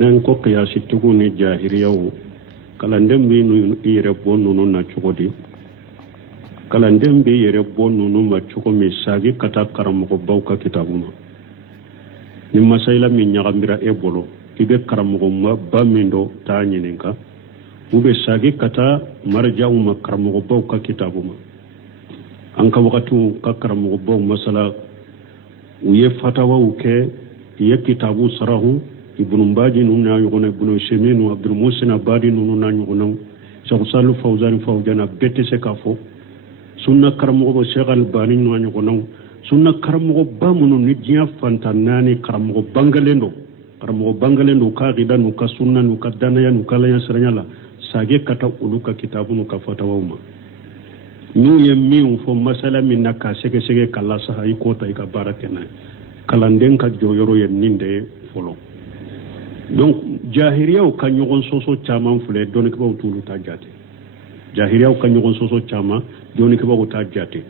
nan ko qiyasi tuguni jahiliyawo kalandem bi nu yere bonnu na chugodi kalandem bi yere bonnu ma chugo mi sagi kata karamugo bawka kitabuma ni masayla min nyagambira e bolo ibe karamugo ma bamindo ta nyininka ube sagi kata marjauma karamugo bawka kitabuma anka wakatu ka karamugo baw masala uye fatawa uke ye kitabu sarahu ibnu mbaji nuna yugona ibnu sheminu abdul musin abadi nuna yugona shaykh salu fawzana bette se kafo sunna karamugo shaykh albani nuna yugona sunna karamugo bamunu ni jiya fantanani karamugo bangalendo ka gida nu ka sunna nu ka danaya nu kala ya saranyala sage kata uluka kitabu nu ka fatawa uma ni ye min fo masala min naka sege kala saha ikota ika barakena kalanden ka joyoro ye ninde folo donc jahiliyaw ka ɲɔgɔn soso caman filɛ dɔnnikibaw t'olu ta jate jahiliyaw ka ɲɔgɔn soso caman dɔnnikibaw ta jate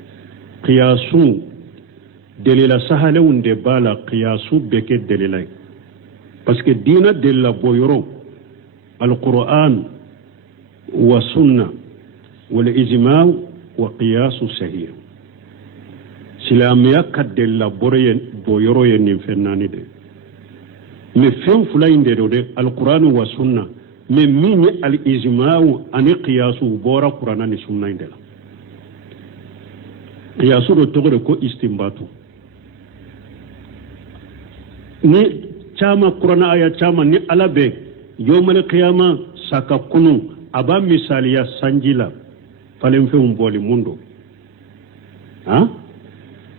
qiyasu delila sahalenw de b'a la qiyasu bɛ kɛ delila ye parce que diina delila bɔyɔrɔ alquran wa sunna wal ijma wa qiyasu sahih silamɛya ka delila bɔyɔrɔ ye nin fɛn naani de mais fen fula inde do de alquran wa sunna mais min al ijma'u ani qiyasu bora qur'ana ni sunna inde la qiyasu do to ko istinbatu ni chama qur'ana aya chama ni alabe yawmal qiyama saka kunu aba misaliya sanjila falen fe boli mundo ha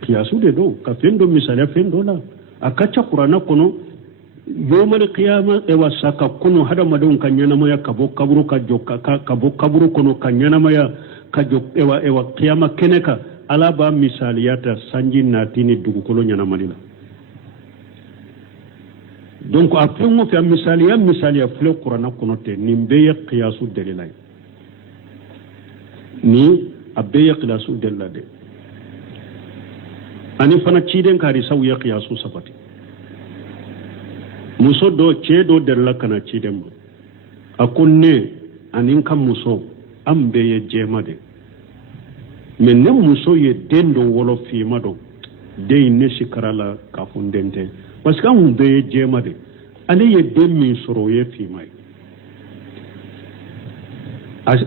qiyasu de do ka fendo misaliya fendo la akacha qur'ana kono yawmal qiyama ewa saka kuno hada madon kanyana maya kabo kaburu ka jokka kabo kaburu kono kanyana maya ka jok ewa qiyama keneka alaba misaliyata sanji natini dugukolo nyana malila donc après mo fi misaliya fle qur'ana kono te nimbe ya qiyasu dalilay ni abbe ya qiyasu dalilade ani fana ciden kari sawu ya qiyasu sapati muso do ce do derla kana ci dem akunne anin kan muso an be ye jema de men ne muso ye dendo wolo fi mado de ne shikarala ka fundente parce que an be ye jema de ale ye dem min soro ye fi mai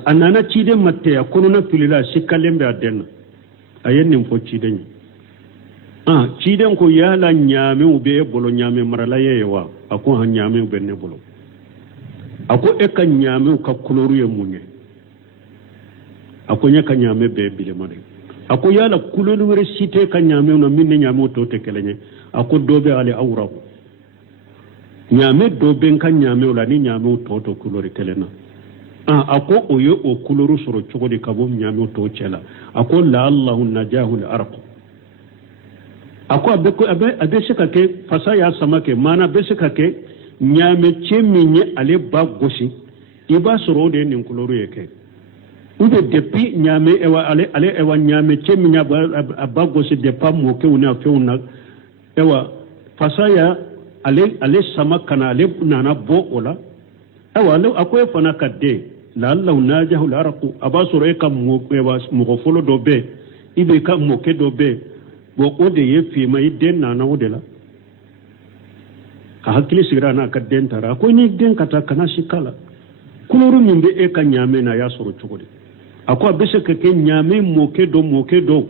anana ci dem matte ya kono na filila shikalembe adenna ayen nim fo ci den ciden ko yala nyame ube bolo nyame marala yewa ako han nyame ube ne bolo ako e kan nyame ka kuloru ye munye ako nya kan nyame be bile mare ako yala kuloru were site kan nyame no minne nyame to te kelenye ako dobe ale awra nyame dobe kan nyame la ni nyame to kuloru kelena ako oyo o kuloru soro chogodi kabo nyame to chela ako la allah najahu al arq ako abe shika ke fasa ya sama ke mana be shika ke nyame cheminye ale ba goshi iba soro de nin kuloru yake ube depi nyame ale ewa nyame cheminya ba goshi de pa mo ke una fe una ewa fasa ya ale sama kana ale nana bo ola ewa le ako fana kadde la allah najahu al-arqu aba soro e kam mo ewa mo folo do be ibe kam mo ke do be bo ode ye fi mai den na ode la ka hakili sigira na ka den tara ko ni den kata kana shikala kuluru minde e ka nyame na ya soro chugode akwa bese ke nyame moke do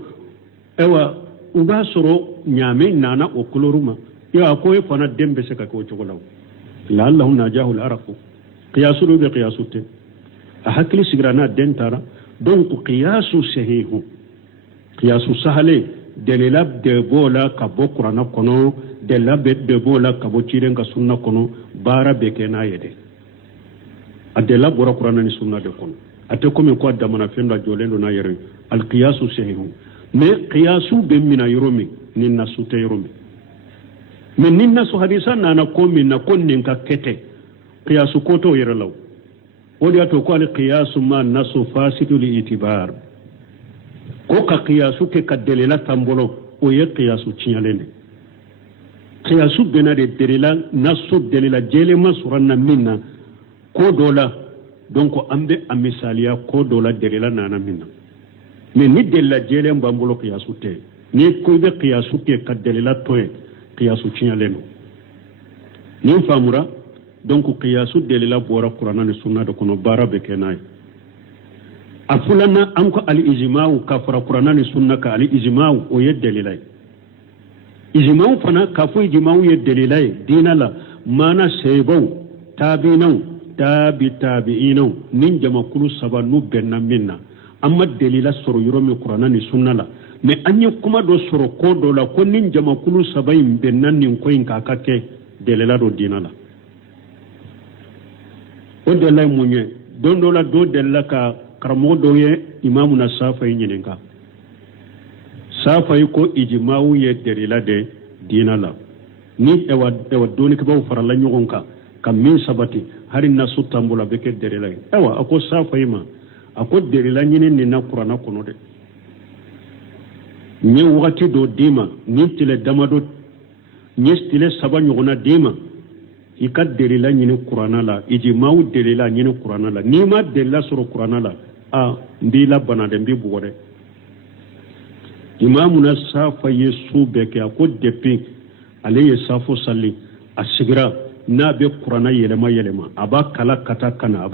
ewa uba soro nyame nana o kuluru ma ya ko e fana den bese ka ko chugolaw la allah najahu al-arqu qiyasu bi qiyasute a hakili sigira na den tara donc qiyasu sahihu qiyasu sahale delila de bola ka bo qur'ana kono delila de bola ka bo ciren ka sunna kono bara be kena yede adela bora qur'ana ni sunna de kono ate ko min ko adamana fenda jolendo na yere al qiyasu sahihu me qiyasu be mina yoromi ni nasu te yoromi me ni nasu hadisan na ko min na kon nin ka kete qiyasu ko to yere law wodi ato ko al qiyasu ma nasu fasidu li itibar ko ka qiyasu ke ka delila tambolo o ye qiyasu cinyalene qiyasu bena de delila nasu delila jelema suranna minna ko dola donc ambe amisaliya ko dola delila nana minna mais ni delila jelem bambulo qiyasu te ni ko be qiyasu ke ka delila toye qiyasu tinyaleno ni famura donc qiyasu delila bora qur'ana ni sunna de kono bara be kenay afulana anko al ijma'u kafara qur'ana ni sunna ka al ijma'u o yedelilay ijma'u fana kafu ijma'u yedelilay dinala mana sebau tabinau tabi'inau nin jama kulu sabanu benna minna amma delila soro yoromi qur'ana ni sunna la mais anye kuma do soro ko do la ko nin jama kulu sabai benna nin ko in ka kake delila do dinala o delay munye don do la do delila ka karamo do ye imamu na safa yinenka safa ko ijma'u ye delila de dinala ni ewa doni ka ba farala nyogonka kam min sabati hari na sutambula beke delila ewa ako safa ima ako delila nyine ni na qur'ana kono de ni wakati do dima ni tile damado ni stile saba nyogona dima ikad delila nyine qur'ana la ijma'u delila nyine qur'ana la ni ma delila soro qur'ana la a mbila banade mbi bugore imamuna safa yesu beke ako depi ale safo salli asigira na be qur'ana yelema aba kala kata kana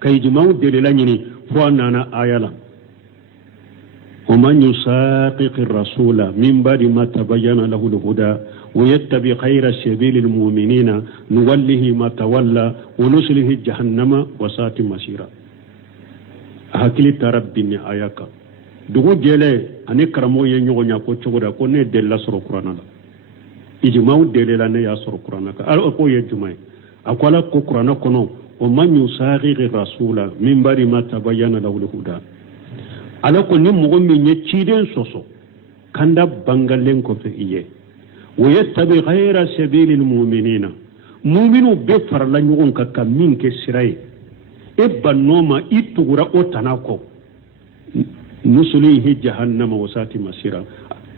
kay ijma'u delila nyine fo nana ayala ومن يساقق الرسول من بعد ما تبين له الهدى ويتبع خير سبيل المؤمنين نوله ما تولى ونسله جهنم وساءت مصيرا hakili tarabbini ayaka dugu jele ani karamo ye nyogonya ko chogoda ko ne della soro qur'ana la ijma'u delela ne ya soro qur'ana ka al ko ye jumai akwala ko qur'ana kono o man yusaqiqi rasula min bari ma tabayyana lahu al-huda ala ko ni mo mi nye ciden soso kanda bangalen ko fe iye wa yattabi ghayra sabilil mu'minina mu'minu be farla nyogon ka kamin ke sirai e banoma itugura o tanako nusulihi jahannama wasati masira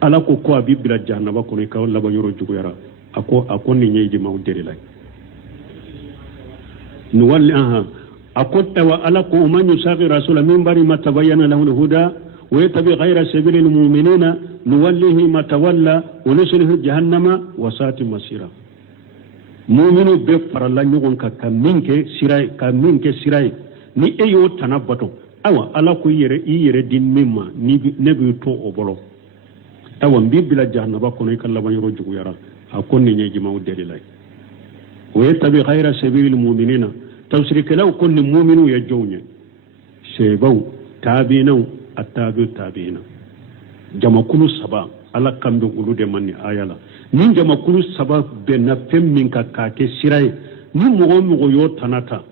ala ko ko abibila jahannama ko ka wala ba yoro jugo yara ako ni nyeji mawdere lay nuwalli أقول وألا من يساقي رسول من بعد ما تبين له الهدى ويتبع غير سبيل المؤمنين نوله ما تولى ونسله جهنم وساءت مصيرا مؤمن بفر الله نيغون كمينك سراي ni eyo tanabato awa ala ko yere din mimma ni nebi to obolo awa mbibila jahannaba ko ne kala banyo jugu yara akonni nyeji mawdeli lay wa yattabi ghayra sabilil mu'minina tawsirike law kunni mu'minu yajawnya shebau tabinau tabiina jama kulu saba ala kambe ulude manni ayala nin jama kulu saba benna femmin ka kake sirai ni mogo yo tanata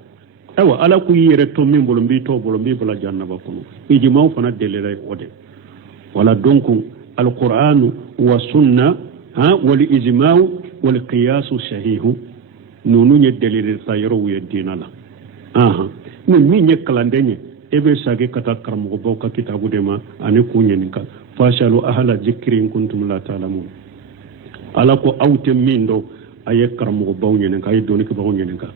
awa ala ku yere to min bolombi bala jannaba kunu ijma'u fana delele ode wala donc alquran wa sunna wal ijma'u wal qiyas sahihu nunu nye delele sayro wi dinala ni mi nye kalandenye ebe sage kata karamo bo ka kitabu de ma ane kunye ninka fashalu ahla zikri in kuntum la ta'lamun ala ko awte mindo aye karamo bo nye ninka ay doni ko bo nye ninka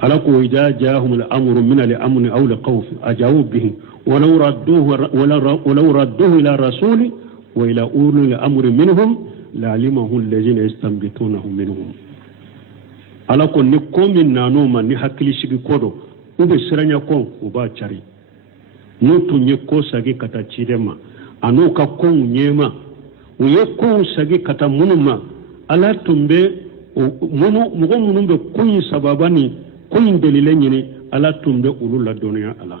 ala ko idha jahum al-amru min al-amn aw al-khawf ajawu bihi walau radduhu ila rasuli wa ila ulil amri minhum la'alimahu alladhina yastanbitunahu minhum ala ko ni komin nano man ni hakili shigi kodo ube siranya ko uba chari nutu nye ko sagi kata chidema anu ka ko nyema uye ko sagi kata munuma ala tumbe munu be kunyi sababani kunyi delile nyini ala tumbe ulula dunia ala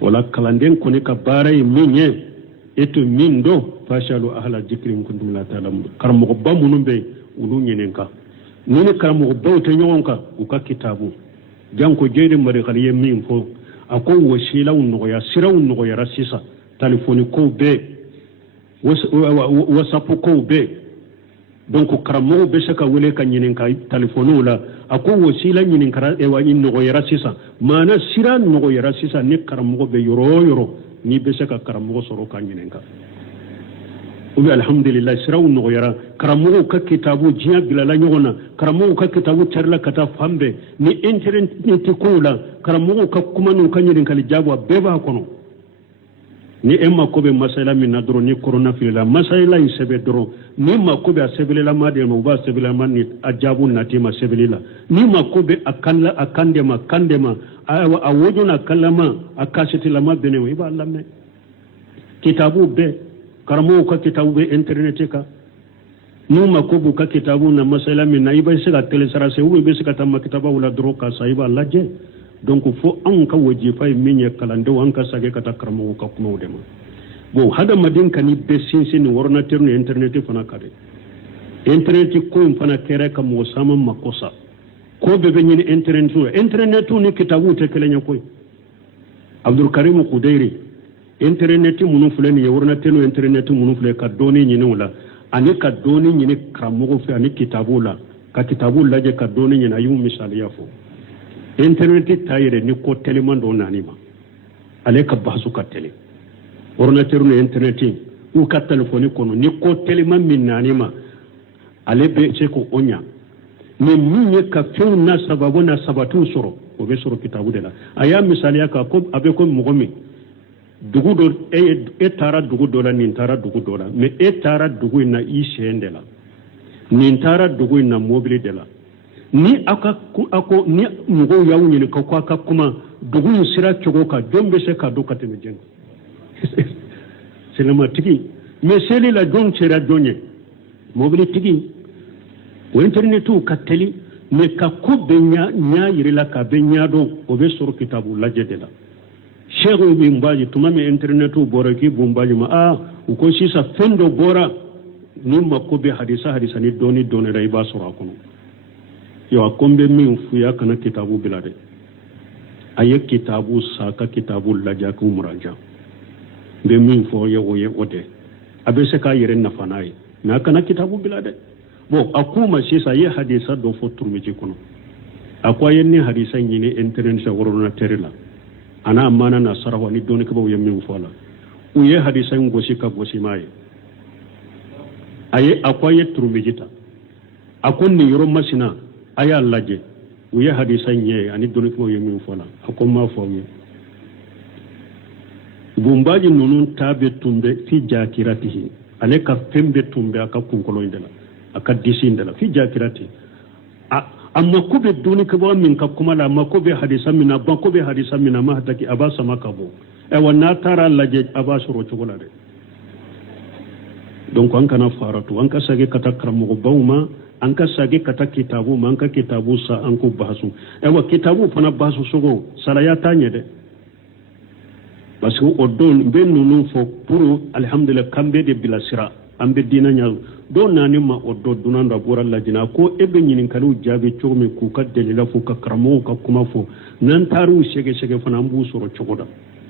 wala kalanden ko ne ka baray minye eto mindo fashalu ahla zikrin kuntum la ta'lamun karmo ba munu be ulu nyenenka nini karamo bawte nyonka uka kitabu janko jeede mari khaliye min fo ako wasila unno ya sira unno ya rasisa telefoni ko be whatsapp ko be donc karamo be saka wele kan nyinin ka telefoni la ako wasila nyinin kara e wa inno ya rasisa mana sira no ya rasisa ni karamo be yoro ni be saka karamo soro kan nyinin ka ubi alhamdulillah sirawu no yara karamogo ka kitabu jiya bilala nyona karamogo ka kitabu terla kata fambe ni internet ni tikula karamogo ka kuma no kanyirin kali jabwa beba kono ni emma ko be masala min nadro ni corona filila masala isebe dro ni makobe asebelela made mo ba sebela man ajabu natima sebelila ni makobe akalla akandema kandema awojuna kallama akashiti lama bene iba lamme kitabu be karamo ka kitabu be internet ka ni makobu ka kitabu na masala min iba sega telesara se ube be sega tamma kitaba wala dro ka saiba laje donc fo an ka wajifa minye kalando an ka sage kata karamo ka kuma wudema bon hada madin kani be sinsin worna terno internet fana kade internet ko fana kere ka mo sama makosa ko be be ni internet ni kitabu te kelenya koy abdul karim khudairi internet munu fulani ya worna terno internet munu fule ka doni ni wala ani ka doni ni karamo fi ani kitabu la ka kitabu la je ka doni ni ayu misali yafo internet tayire ni ko teleman do nanima ale ka basu ka tele ordinateur no internet u ka telephone kono ni ko teleman min nanima ale be ce ko onya mais minye ka few na sababu na sabatu soro o be soro kitabu de la aya misali ka ko abe ko mugomi dugu do e tara dugu do la ni tara dugu do la mais e tara dugu na i shende la ni tara dugu na mobile de la ni ako ni mugo yawu ni ko aka kuma dugu sira chogo ka dombe se ka do ka teme jeng c'est le matiki mais c'est la don sira donye mobile tigi o internet ka teli mais ka ko benya nya yirila ka benya do o be soro kitabu lajedela cheikh bi mbaji tumame internet bora ki bumbaji ma ko sisa fendo bora ni makko be hadisa ni doni rai ba soro kono yo akombe min fuya kana kitabu bilade aye kitabu saka kitabu laja ku muraja be min fo ye ode abe se ka yere nafanaye na kana kitabu bilade bo akuma sisa ye hadisa do fo turmiji kono akwa yenni hadisa nyini internet sa worona terila ana amana na sarawa ni doni ko ye min fo la uye hadisa ngosi ka gosi maye aye akwa ye turmijita akonni yoro masina aya laje uye hadisa nye ani doni ko yemi fola akoma fawye bumbaji nunun tabe tumbe fi jakiratihi ale ka fembe tumbe aka kunkolo indela aka disi indela fi jakirati amma ko be doni ko min ka kuma la ma ko be hadisa mina ba ko be hadisa mina ma hataki abasa makabo e wana tara laje abasuro chogola de donc an kana faratu an ka sage kata karamo bawma an ka sage kata kitabu man ka kitabu sa an ko bahasu ewa kitabu fana bahasu sogo salaya tanye de parce que o don be nunu fo pour alhamdulillah kambe de bilasira ambe dina nya do nani ma o do dunanda boralla jina ko ebe nyinin kanu jabe chogme ku ka delila fo ka karamo ka kuma fo nan taru shege fana ambu soro chogoda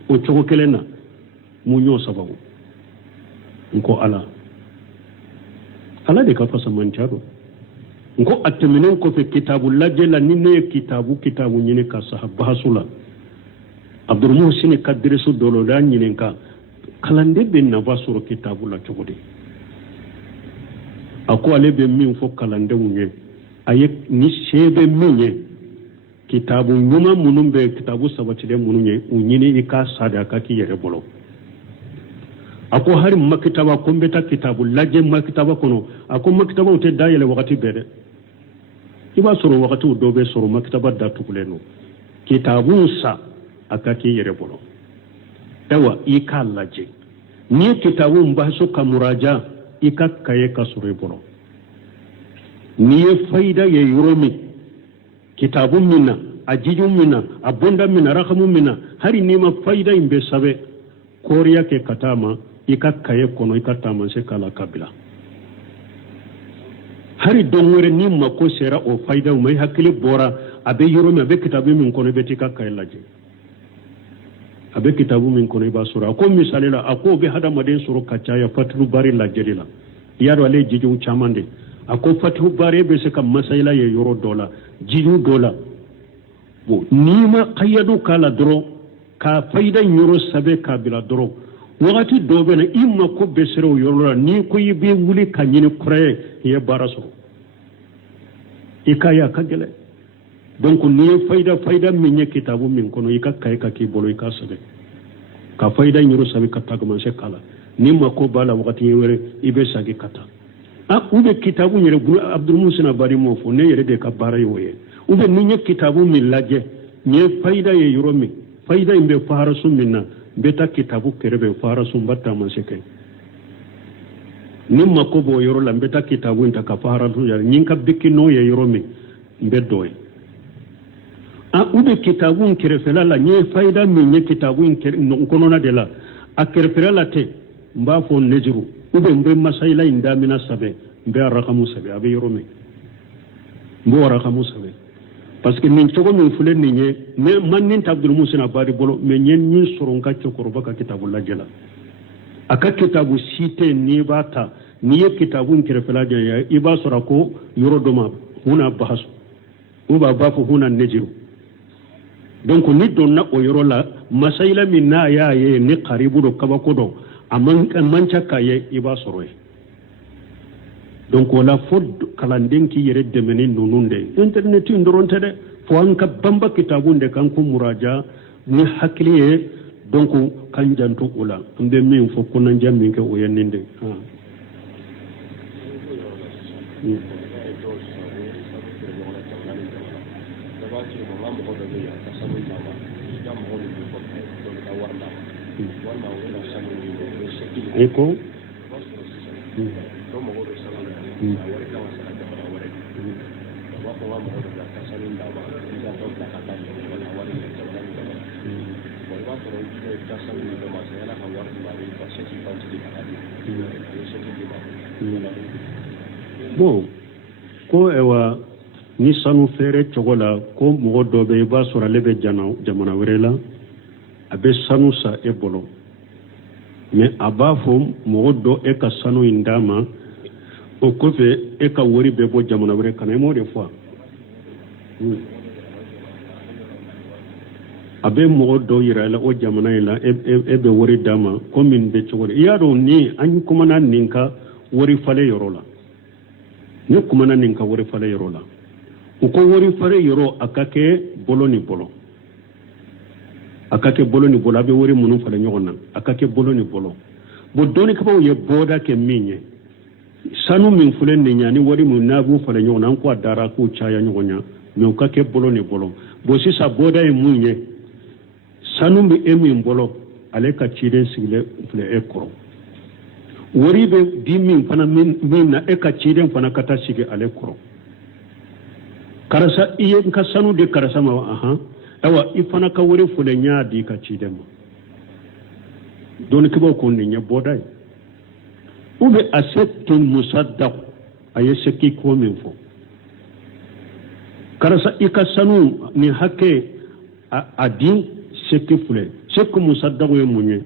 o chogo kelena munyo sababu nko ala de ka fasa manchado ngo atemenen ko fe kitabu lajela ninne kitabu nyine ka sahaba hasula abdul muhsin kadrisu dolo da nyine ka kalande ben na basuro kitabu la chogode ako ale be min fo kalande munye aye ni shebe minye kitabu nyuma munumbe kitabu sabatide mununye unyine ika sadaka ki yere bolo ako hari makitaba kombeta kitabu laje makitaba kono ako makitaba ute dayele wakati bede iba soro wakati udobe soro makitaba datukuleno kitabu sa akaki yere bolo ewa ika laje ni kitabu mbaso kamuraja ika kaye kasure bolo ni faida ye yuromi kitabu mina ajiju mina abonda mina rakamu mina hari nima faida imbe sabe koriya ke katama ika kaye kono ika tamanse kala kabila hari dongore ni mako sera o faida mai hakili bora abe yoromi abe kitabu min kono beti ka kaye laje abe kitabu min kono ba sura ko misalela ako be hada maden suru kacaya fatu bari lajelila yaro ale jiju chamande ako fatu bari be se kam masaila ye yoro dola jiju dola bo nima qayyadu kala dro ka faida yoro sabe kabila dro wakati dɔ bɛ na i mako bɛ sera o yɔrɔ la n'i ko i bɛ wuli ka ɲini kura ye i ye baara sɔrɔ i k'a ye a ka gɛlɛn donc n'i ye fayida min ye kitabu min kɔnɔ i ka kaye ka k'i bolo i k'a sɛbɛn ka fayida ɲɔrɔ sabi ka tagamasɛ k'a la n'i mako b'a la wakati wɛrɛ i bɛ sagi ka taa u bɛ kitabu yɛrɛ Abdulmuhsin Abadi m'o fɔ ne yɛrɛ de ka baara ye o ye ou bien ni n ye kitabu min lajɛ n ye fayida ye yɔrɔ min fayida in bɛ faharasu min na n bɛ taa kitabu kɛrɛfɛ faharasu n b'a taamase kɛ ni mako b'o yɔrɔ la n bɛ taa kitabu in ta ka faharasu yɛrɛ n ka biki n'o ye yɔrɔ min n bɛ dɔ ye u bɛ kitabu in kɛrɛfɛla la n ye fayida min ye kitabu in kɔnɔna de la a kɛrɛfɛla la tɛ n b'a fɔ nejiru ou bien n bɛ masayila in damina sɛbɛn n bɛ arakamu sɛbɛn a bɛ yɔrɔ min n b'o arakamu sɛbɛn parce que nin cogo min filɛ nin ye man nin ta Abdulmuhsin Abadi bolo mais n ye min sɔrɔ n ka cɛkɔrɔba ka kitabu lajɛ la a ka kitabu si tɛ n'i b'a ta n'i ye kitabu in kɛrɛfɛla lajɛ i b'a sɔrɔ ko yɔrɔ dɔ ma huna bahasu ou bien a b'a fɔ huna nejiru donc ni donna o yɔrɔ la masayila min n'a y'a ye ni karibu dɔ kabako dɔ a man ca k'a ye i b'a sɔrɔ ye donc o la fo kalanden k'i yɛrɛ dɛmɛ ni ninnu de ye internet in dɔrɔn tɛ dɛ fo an ka banba kitabu de kan ko muraja ni hakili ye donc kan janto o la an bɛ min fɔ konandiya min kɛ o ye nin de Eko bon ko ewa ni sanu fere cogo la ko mɔgɔ dɔ bɛ i b'a sɔrɔ ale bɛ jamana wɛrɛ la a bɛ sanu sa e bolo mais a b'a fɔ mɔgɔ dɔ e ka sanu in d'a ma o kɔfɛ e ka wari bɛ bɔ jamana wɛrɛ kana i m'o de fɔ a bɛ mɔgɔ dɔ yira la o jamana in la e bɛ wari d'a ma ko min bɛ cogo di i y'a dɔn ni an kumana nin ka wari falen yɔrɔ la ne kumana nin ka wari falen yɔrɔ la u ko wari falen yɔrɔ a ka kɛ bolo ni bolo a ka kɛ bolo ni bolo a bɛ wari minnu falen ɲɔgɔn na a ka kɛ bolo ni bolo bon dɔnnikabaw ye bɔda kɛ min ye sanu min filɛ nin ye ani wari min n'a b'u falen ɲɔgɔn na an ko a dara k'u caya ɲɔgɔn ɲa mais u ka kɛ bolo ni bolo bon sisan bɔda ye mun ye sanu bɛ e min bolo ale ka ciden sigilen filɛ e kɔrɔ wari bɛ di min fana min na e ka ciden fana ka taa sigi ale kɔrɔ karisa i ye n ka sanu di karisa ma awa i fana ka wari filɛ n y'a di ka ciden ma dɔnnikabaw ko nin ye bɔda ye ou bien a se tun musadaq a ye seki ko min fɔ karisa i ka sanu nin hakɛ a di seki filɛ seki musadaq ye mun ye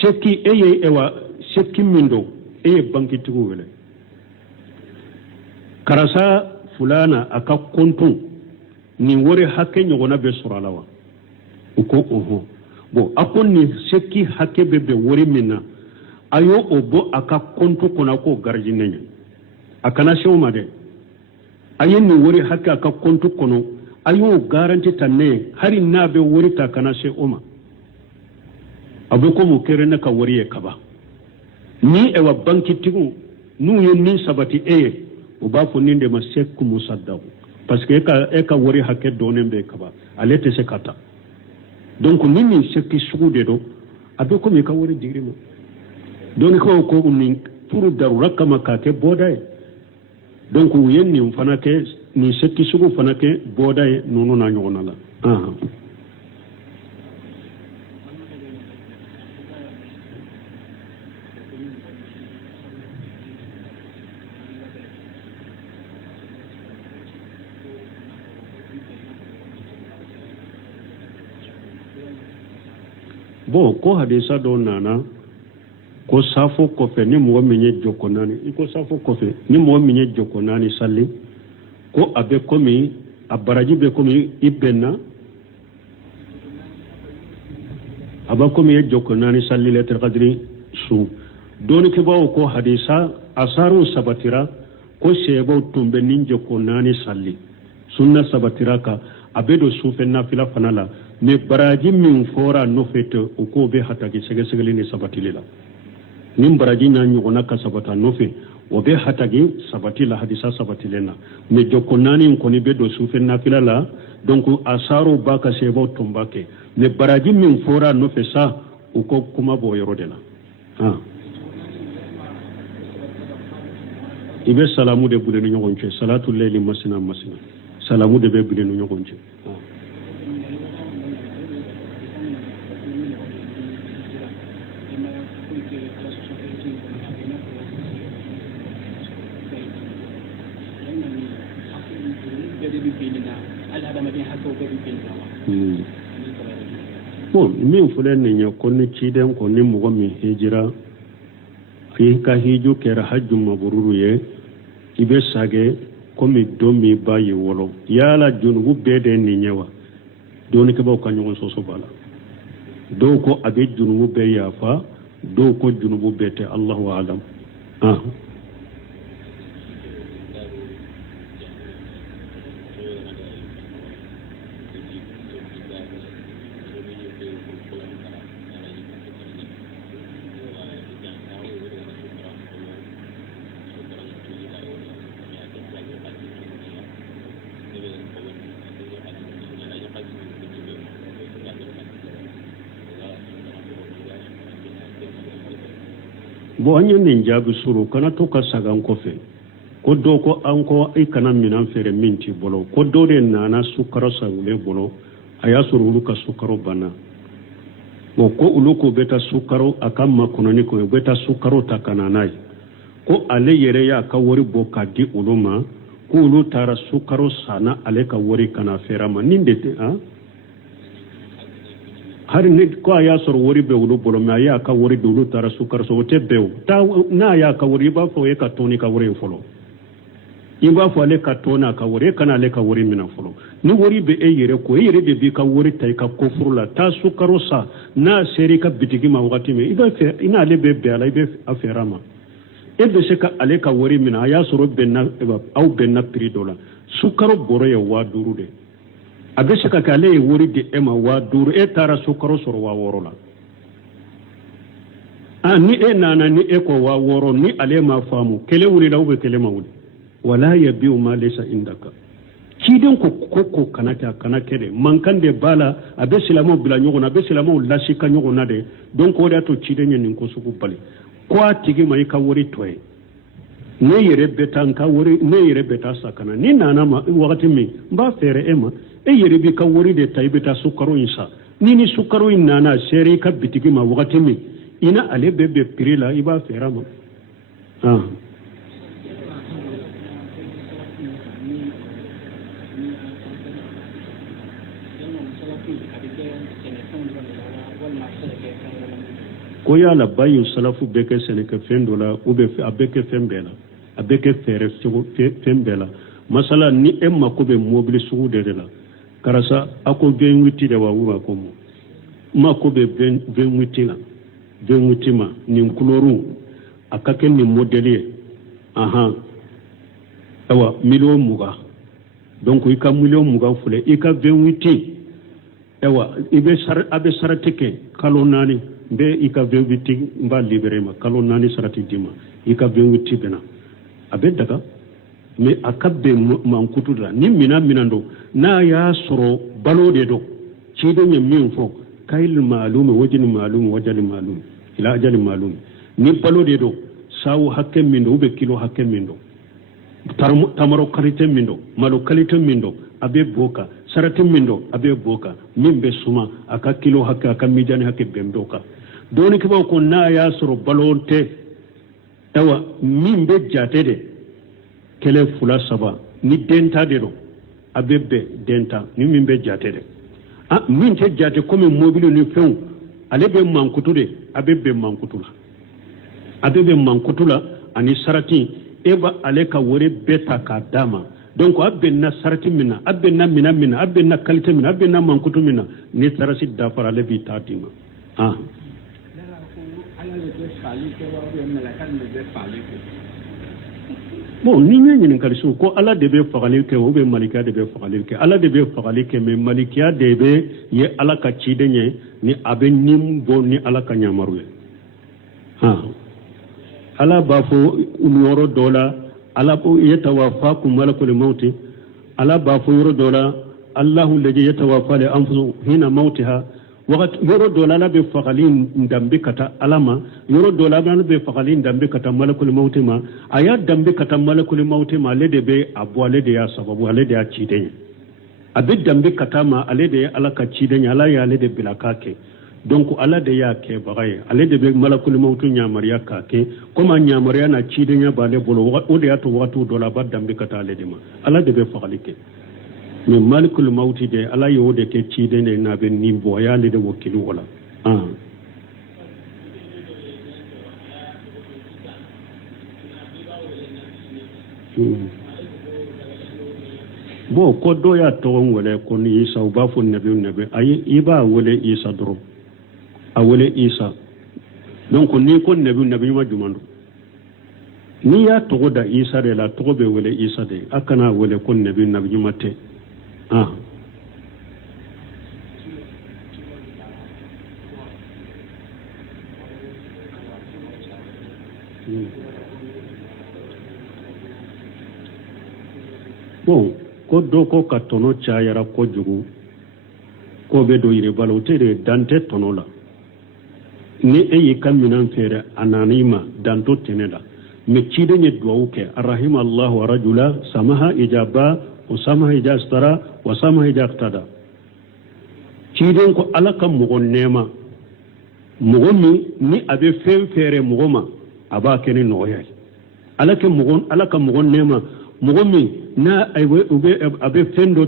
seki e ye seki min don e ye bankitigiw wele karisa fulana a ka konton nin wari hakɛ ɲɔgɔnna bɛ sɔrɔ a la wa u ko bon a ko nin seki hakɛ bɛ bɛn wari min na a y'o bɔ a ka konto kɔnɔ a k'o gariji ne ɲɛ a kana se o ma dɛ a ye nin wari hakɛ a ka konto kɔnɔ a y'o garanti ta ne ye hali n'a bɛ wari ta kana se o ma a bɛ komi o kɛra ne ka wari ye kaba ni ewa bankitigiw n'u ye nin sabati e ye u b'a fɔ nin de ma se kumusaddaw parce que e ka wari hakɛ dɔɔnin bɛ kaba ale tɛ se ka ta donc ni nin seki sugu de don a bɛ komi i ka wari digiri ma dɔnnikaw ko nin furu darura kama k'a kɛ bɔda ye donc u ye nin fana kɛ nin seki sugu fana kɛ bɔda ye ninnu n'a ɲɔgɔnna la bon ko hadisa dɔ nana ko safo kɔfɛ ni mɔgɔ min ye jɔko naani i ko safo kɔfɛ ni mɔgɔ min ye jɔko naani sali ko a bɛ komi a baraji bɛ komi i bɛnna a b'a komi i ye jɔko naani sali lɛtɛrɛ kadiri su doni ke bawo ko hadisa asaru sabatira ko shebo tumbe ninje ko nani salli sunna sabatira ka abedo sufe nafila fanala me baraji min fora no fete o ko be hatagi sege segeli ni sabatilila nim baraji na nyugona ka sabata no fe o be hatagi sabatila hadisa sabatilena me jokko nani ko ni bedo sufe nafila la donc asaru baka shebo tumbake me baraji min fora no fe sa o ko kuma bo yorodela ibe salamu de bude no nyogonche salatul layli masina salamu de be bude no nyogonche bon min fulen ne konni ciden konni mugo min hijira ka hiju kera hajju mabururu ye ibe sage komi domi bayi wolo yala junubu bede ni nyewa doni ke baw kanyo soso bala do ko abe junubu be yafa do ko junubu bete Allahu a'lam bo anyen nin jabi suru kana to ka sagan ko fe ko do ko anko ay kana minan fere minti bolo ko do de nana sukaro sangule bolo aya suru ka sukaro bana mo ko uluko beta sukaro akamma kunani ko beta sukaro takananai ko ale yere ya ka wori bo ka di uluma ko ulu tara sukaro sana ale ka wori kana fera ma ninde te har ni ko aya sor wori be ulu bolo ma aya ka wori dulu tara sukar so te be ta na aya ka wori ba fo e ka toni ka wori folo iba fo ale ka tona ka wori kana ale ka wori mina folo ni wori be e yere ko e yere be bi ka wori tay ka kofuru la ta sukaro sa na seri ka bitigi ma wakati me iba fe ina ale be be ala ibe aferama e be se ka ale ka wori mina aya soro benna au benna pri dola sukaro boro ya wa duru de abesha ka kale wori de ema wa duru e tara sukaro soro wa woro la ni e nana ni e ko wa woro ni ale ma famu kele wuri la ube kele ma wuri wala yabiu ma laysa indaka kiden ko kokko kanata kanakede mankan de bala abesilamo bila nyogo na abesilamo lasika nyogo na de donc o da to kiden nin ko suku bali ko atigi mai ka wori toy ne yere betan ka wori ne yere beta sakana ni nana ma wakati mi ba fere ema e yere bi ka wori de taybeta sukaro insa ni sukaro inana seri ka bitigi ma wakati mi ina ale bebe pirila iba fera ma ko yala bayu salafu beke seneke fendola ube abeke fembela abeke fere fembela masala ni emma ko be mobile sugu de la karasa ako ben witi de wa wuba ko mo ma ko be ben witi la ben witi ma ni kuloru akake ni modelier awa million muga donc ika million muga fule ika ben witi ewa ibe abe sarateke kalo nani be ika ben witi mba libere ma kalo nani sarati dima ika ben witi bena abe daga me akabbe mankutu la ni minando na ya soro balo de do cido nye min fo kayil maalum wajin maalum wajal maalum ila ajal maalum ni balo de do sawu hakke mindo be kilo hakke mindo tamaro kalite mindo malo kalite mindo abe boka sarati mindo abe boka mimbe suma aka kilo hakke aka mijani hakke bemdoka doni kiba ko na ya soro balo te tawa mimbe jatede kele fula saba ni denta de do abebe denta ni mimbe jatede min te jate comme mobile ni few alebe mankutude abebe mankutula ani sarati eba aleka wore beta ka dama donc abbenna sarati minna abbenna minna abbenna kalite minna abbenna mankutu minna ni sarasi dafara lebi tatima bon ni nya nyin kal su ko ala de be fagali ke o be malika de be fagali ke ala de be fagali ke me malikiya de be ye ala ka ci de nye ni abe nim bo ni ala ka nyamaru ha ala ba fo yoro dola ala ko yatawaffakum malakul maut ala ba fo yoro dola Allahu alladhi yatawaffa li anfusu hina mautiha waqt yoro dola la be fagali ndambe kata alama yoro dola la be fagali ndambe kata malakul maut ma aya dambe kata malakul maut ma le de be abo le de ya sababu ale de ya cide abe dambe kata ma ale de ala ka cide ala ya le de bilakake donc ala de ya ke bagaye ale de be malakul maut nyamariya ka ke koma nyamariya na cide nya ba le bolo o de ya to watu dola ba dambe kata ale de ma ala de be fagali ke mais malikul mauti de ala yode ke cide ne na be nimbo ya le de wakilu wala bo ko do ya to wala ko ni isa ba fu nabi ay iba wala isa dro a wala isa donc ni ko nabi ma jumando ni ya to da isa de la to be wala isa de akana wala ko nabi mate bon ko do ko ka tono chayara ko jugu ko be do yire balo tere dante tono la ni e kaminan fere ananima danto tenela me chide ne duauke arrahim allah wa rajula samaha ijaba wa samaha ijastara wa samaha ijaqtada chide ko alaka mugon nema mugon ni abe fen fere mugoma aba kene noyay alaka mugon nema mugon na aywe ube abe fendo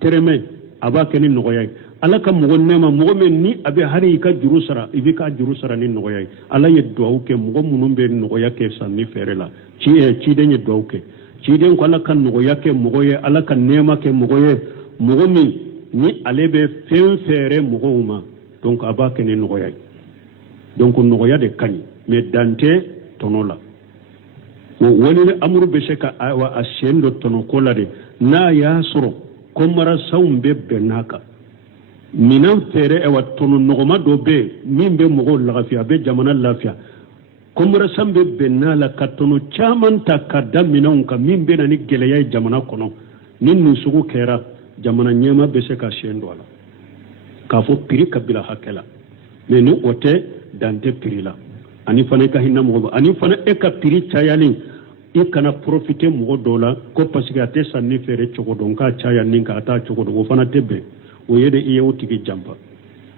tereme aba kene noyay alaka mugon nema mugon ni abe hari ka jurusara ibika jurusara ni noyay ala yeddo auke mugon munumbe noyake sanni ferela chide ne doke chide ko alaka noyake mugoye alaka nema ke mugoye mugomi ni alebe fen fere mugoma donc aba kene noyay donc noya de kani mais dante tonola woni amru be sheka wa ashendo tono kolade na ya soro komara sawmbe benaka minan fere e wattono nogoma do be min be mogo lafiya be jamana lafiya komara sambe benala katono chaman takada minan ka min be nani geleya jamana kono nin nusugu kera jamana nyema be sheka shendo ala ka fo piri kabila hakela mais ni ote dante piri la ani fana ka hinna mogo ani fana e ka piri chayalin e kana profiter mogo dola ko parce que ate sanni fere chogo don ka chaya ninka ata chogo do fana tebe o yede iye o tigi jamba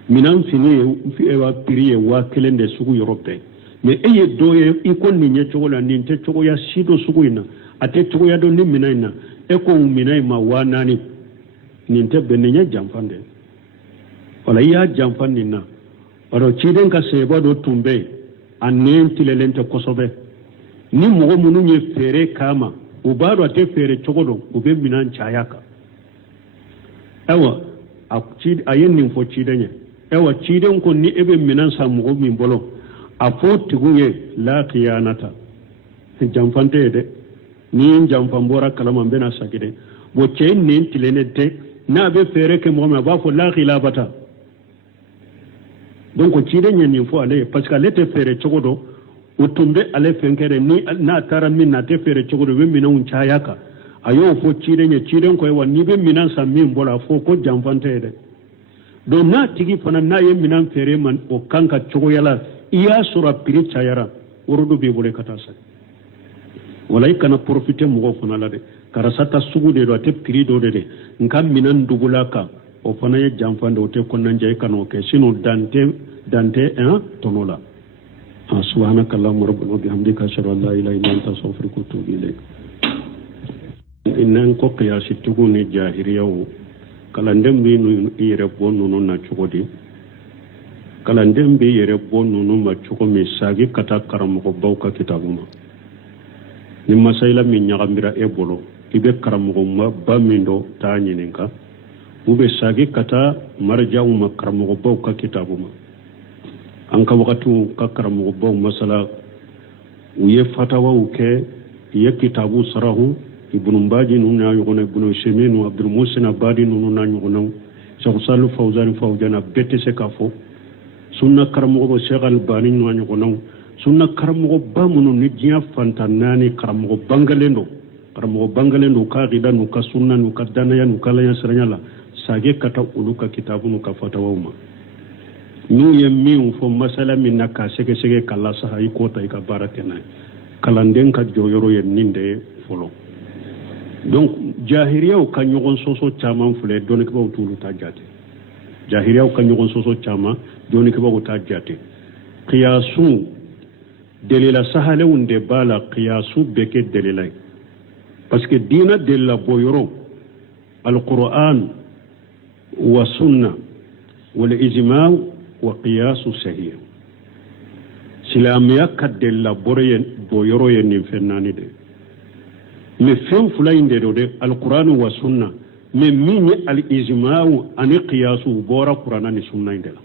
minan fini fi ewa piri wa kelende sugu europe mais eye doye iko ninye chogo la ninte chogo ya sido sugu ina ate chogo ya do ni minaina eko minai ma wanani ninte benenya jamfande wala ya jamfandi na wala chiden ka seba do tumbe anen tilelente kosobe ni mogo munu nye fere kama ubado ate fere chogodo ube minan chayaka ewa ayen nin fo chidenya ewa chiden ko ni ebe minan sa mogo min bolo afo tiguye la qiyanata jamfante de ni jamfambora kalama bena sagide bo chen nin tilenete na be fere ke mo ma ba fo la khilabata donc chidenya nin fo ale parce que ale te fere chogodo utumbe ale fenkere ni na tara min na te fere chogodo be minan chayaka ayo fo chiden ko wa ni be minan sa min bola fo ko jamfante de do na tigi fana na ye minan fere man o kanka chogo yala iya sura piri chayara urudu be bole kata sa walai kana profiter mo fana la de karasata sugu de do te piri do de ngam minan dugulaka o fana ye jamfande o te konnan jay kano ke sino dante tonola سبحانك اللهم ربنا وبحمدك اشهد ان لا اله الا انت استغفرك واتوب اليك إنن ko qiyasi tuguni jahiriyawo kalandem bi nu yere bonu non na chugodi kalandem bi yere bonu no ma chugo mi sagi kata karam ko bawka kitabuma ni masayla min nyagambira e bolo ibe karam ko ma bamindo tanyininka ube sagi kata marjauma karam ko bawka kitabuma an ka wakatu ka karamɔgɔ baw masala u ye fatawaw kɛ u ye kitabu sarahu ibnu baji ninnu n'a ɲɔgɔnna ibnu seminu abdul musin abadi ninnu n'a ɲɔgɔnnaw Cheikh Salih Fawzan Fawzana bɛɛ tɛ se k'a fɔ sunna karamɔgɔ bɔ Cheikh Albani n'a ɲɔgɔnnaw sunna karamɔgɔ ba minnu ni diɲɛ fantan naani karamɔgɔ bangalen don ka aqida n'u ka sunna n'u ka danaya n'u ka laɲasiranya la sage ka taa olu ka kitabu n'u ka fatawaw ma n'u ye min fɔ masala min na k'a sɛgɛsɛgɛ k'a lasaha i k'o ta i ka baara kɛ n'a ye kalanden ka jɔyɔrɔ ye nin de ye fɔlɔ donc jahiliyaw ka ɲɔgɔn sɔsɔ caman filɛ dɔnnikɛbaw t'olu ta jate jahiliyaw ka ɲɔgɔn sɔsɔ caman dɔnnikɛbaw t'a jate qiyasu delila sahalenw de b'a la qiyasu bɛ kɛ delila ye parce que diina delila bɔyɔrɔ alquran wa sunna wal ijma wa qiyasu sahih silamɛya ka delila bɔyɔrɔ ye nin fɛn naani de mais fɛn fila in de don dɛ alquran wa sunna mais min ye al ijma ani qiyasu bɔra qur'ana ni sunna in de la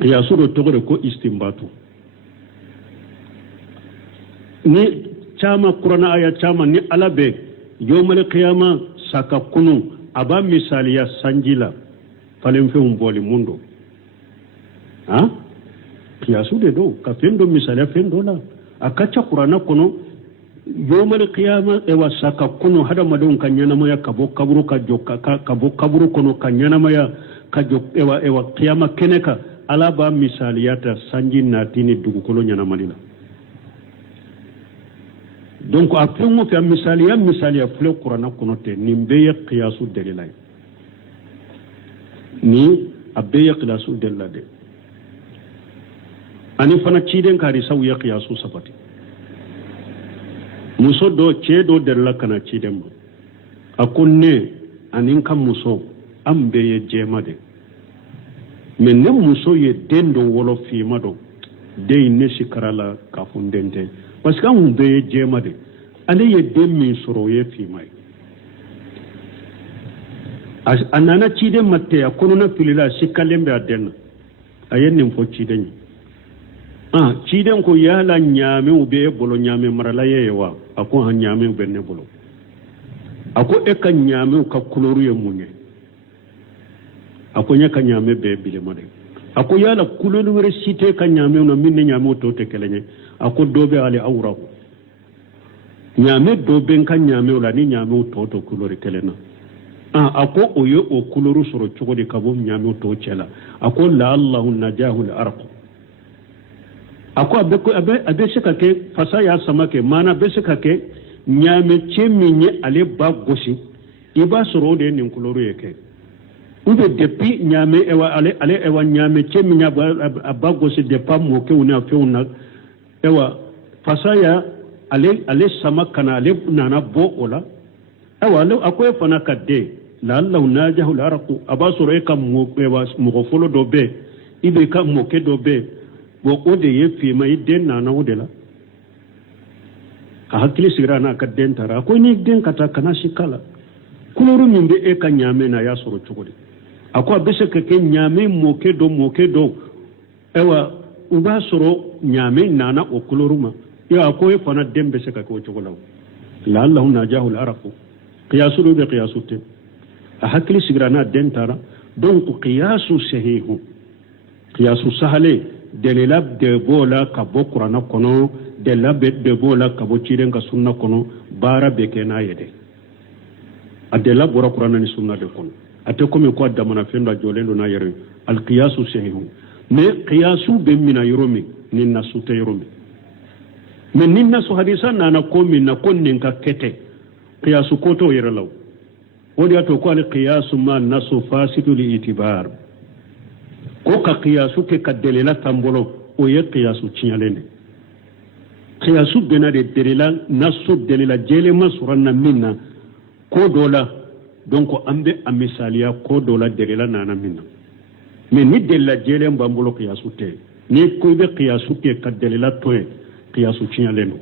qiyasu do tɔgɔ de ko istinbatu ni cama qur'ana aya cama ni ala bɛ yawmal qiyama saka kunu aba misaliya sanjila falen fɛnw bɔli mun don ha qiyasu de do ka fɛn do misaliya fɛn do la a ka ca qur'ana kɔnɔ yawmal qiyama ewa saka kunu hadamadenw ka ɲɛnamaya ka bɔ kaburu ka jɔ ka bɔ kaburu kɔnɔ ka ɲɛnamaya ka jɔ ewa qiyama kɛnɛ kan ala b'a misaliya ta sanji nati ni dugukolo ɲɛnamali la donc a fɛn o fɛn misaliya filɛ kuranna kɔnɔ tɛ nin bɛɛ ye qiyasu dalila ye ni a bɛɛ ye qiyasu dalila de ani fana ciden ka hadisaw ye qiyasu sabati muso dɔ cɛ dɔ dalila ka na ciden ma a ko ne ani n ka muso an bɛɛ ye jɛma de mais ne muso ye den dɔ wolo finma dɔ den in ne sikara la k'a fɔ n den tɛ parce que anw bɛɛ ye jɛma de ale ye den min sɔrɔ o ye finma ye a nana ciden ma tɛ a kɔnɔna filila a sikkalen bɛ a den na a ye nin fɔ ciden ye ciden ko yala ɲaamew bɛ e bolo ɲaame marala ye wa a ko han ɲaamew bɛ ne bolo a ko e ka ɲaamew ka kulɔru ye mun ye a ko ɲɛ ka ɲaame bɛɛ bilema de a ko yala kulɔru wɛrɛ si tɛ ka ɲaamew na min ni ɲaamew tɔw tɛ kelen ye a ko dɔ bɛ ale awuraw ɲaame dɔ bɛ n ka ɲaamew la ni ɲaamew tɔw tɛ kulɔri kelen na a ko o ye o kulɔru sɔrɔ cogo di ka bɔ ɲaamew tɔw cɛ la a ko la allahu najahu al-arq a ko a bɛ se ka kɛ fasa y'a sama kɛ maana bɛ se ka kɛ ɲaame cɛ min ye ale ba gosi i b'a sɔrɔ o de ye nin kulɔru ye kɛ ou bien depuis ɲaame ale ɲaame cɛ min y'a ba gosi depuis a mɔkɛw n'a fɛnw na fasa ya ale sama kana ale nana bɔ o la a ko e fana ka den la'allahu najahu al-arq a b'a sɔrɔ e ka mɔgɔ fɔlɔ dɔ bɛ i bɛ ka mɔkɛ dɔ bɛ bon o de ye finma i den nana o de la a hakili sigira n'a ka den taara a ko ni den ka taa kana si k'a la kulɔru min bɛ e ka ɲaame na a y'a sɔrɔ cogo di a ko a bɛ se ka kɛ ɲaame mɔkɛ dɔ u b'a sɔrɔ ɲaame nana o kulɔru ma a ko e fana den bɛ se ka kɛ o cogo la la'allahu najahu al-arq qiyasu do bɛ qiyasu tɛ a hakili sigira n'a den taara donc qiyasu sahihu qiyasu sahale delila de b'o la ka bɔ kuranna kɔnɔ delila de b'o la ka bɔ ciden ka sunna kɔnɔ baara bɛ kɛ n'a ye dɛ a delila bɔra kuranna ni sunna de kɔnɔ a tɛ komi ko a damana fɛn dɔ jɔlen don n'a yɛrɛ ye al-qiyasu sahihu mais qiyasu bɛ mina yɔrɔ min ni nasu tɛ yɔrɔ min mais ni nasu hadisa nana ko min na ko nin ka kɛ tɛ qiyasu ko t'o yɛrɛ la o de y'a to ko al-qiyasu ma nasu fasidu li itibar ko ka qiyasu kɛ ka delila tan bolo o ye qiyasu tiɲɛlen de qiyasu bɛna de delila nasu delila jɛlɛma sɔrɔ na min na ko dɔ la donc an bɛ a misaliya ko dɔ la delila nana min na mais ni delila jɛlen b'an bolo qiyasu tɛ ni ko i bɛ qiyasu kɛ ka delila to ye qiyasu tiɲɛlen don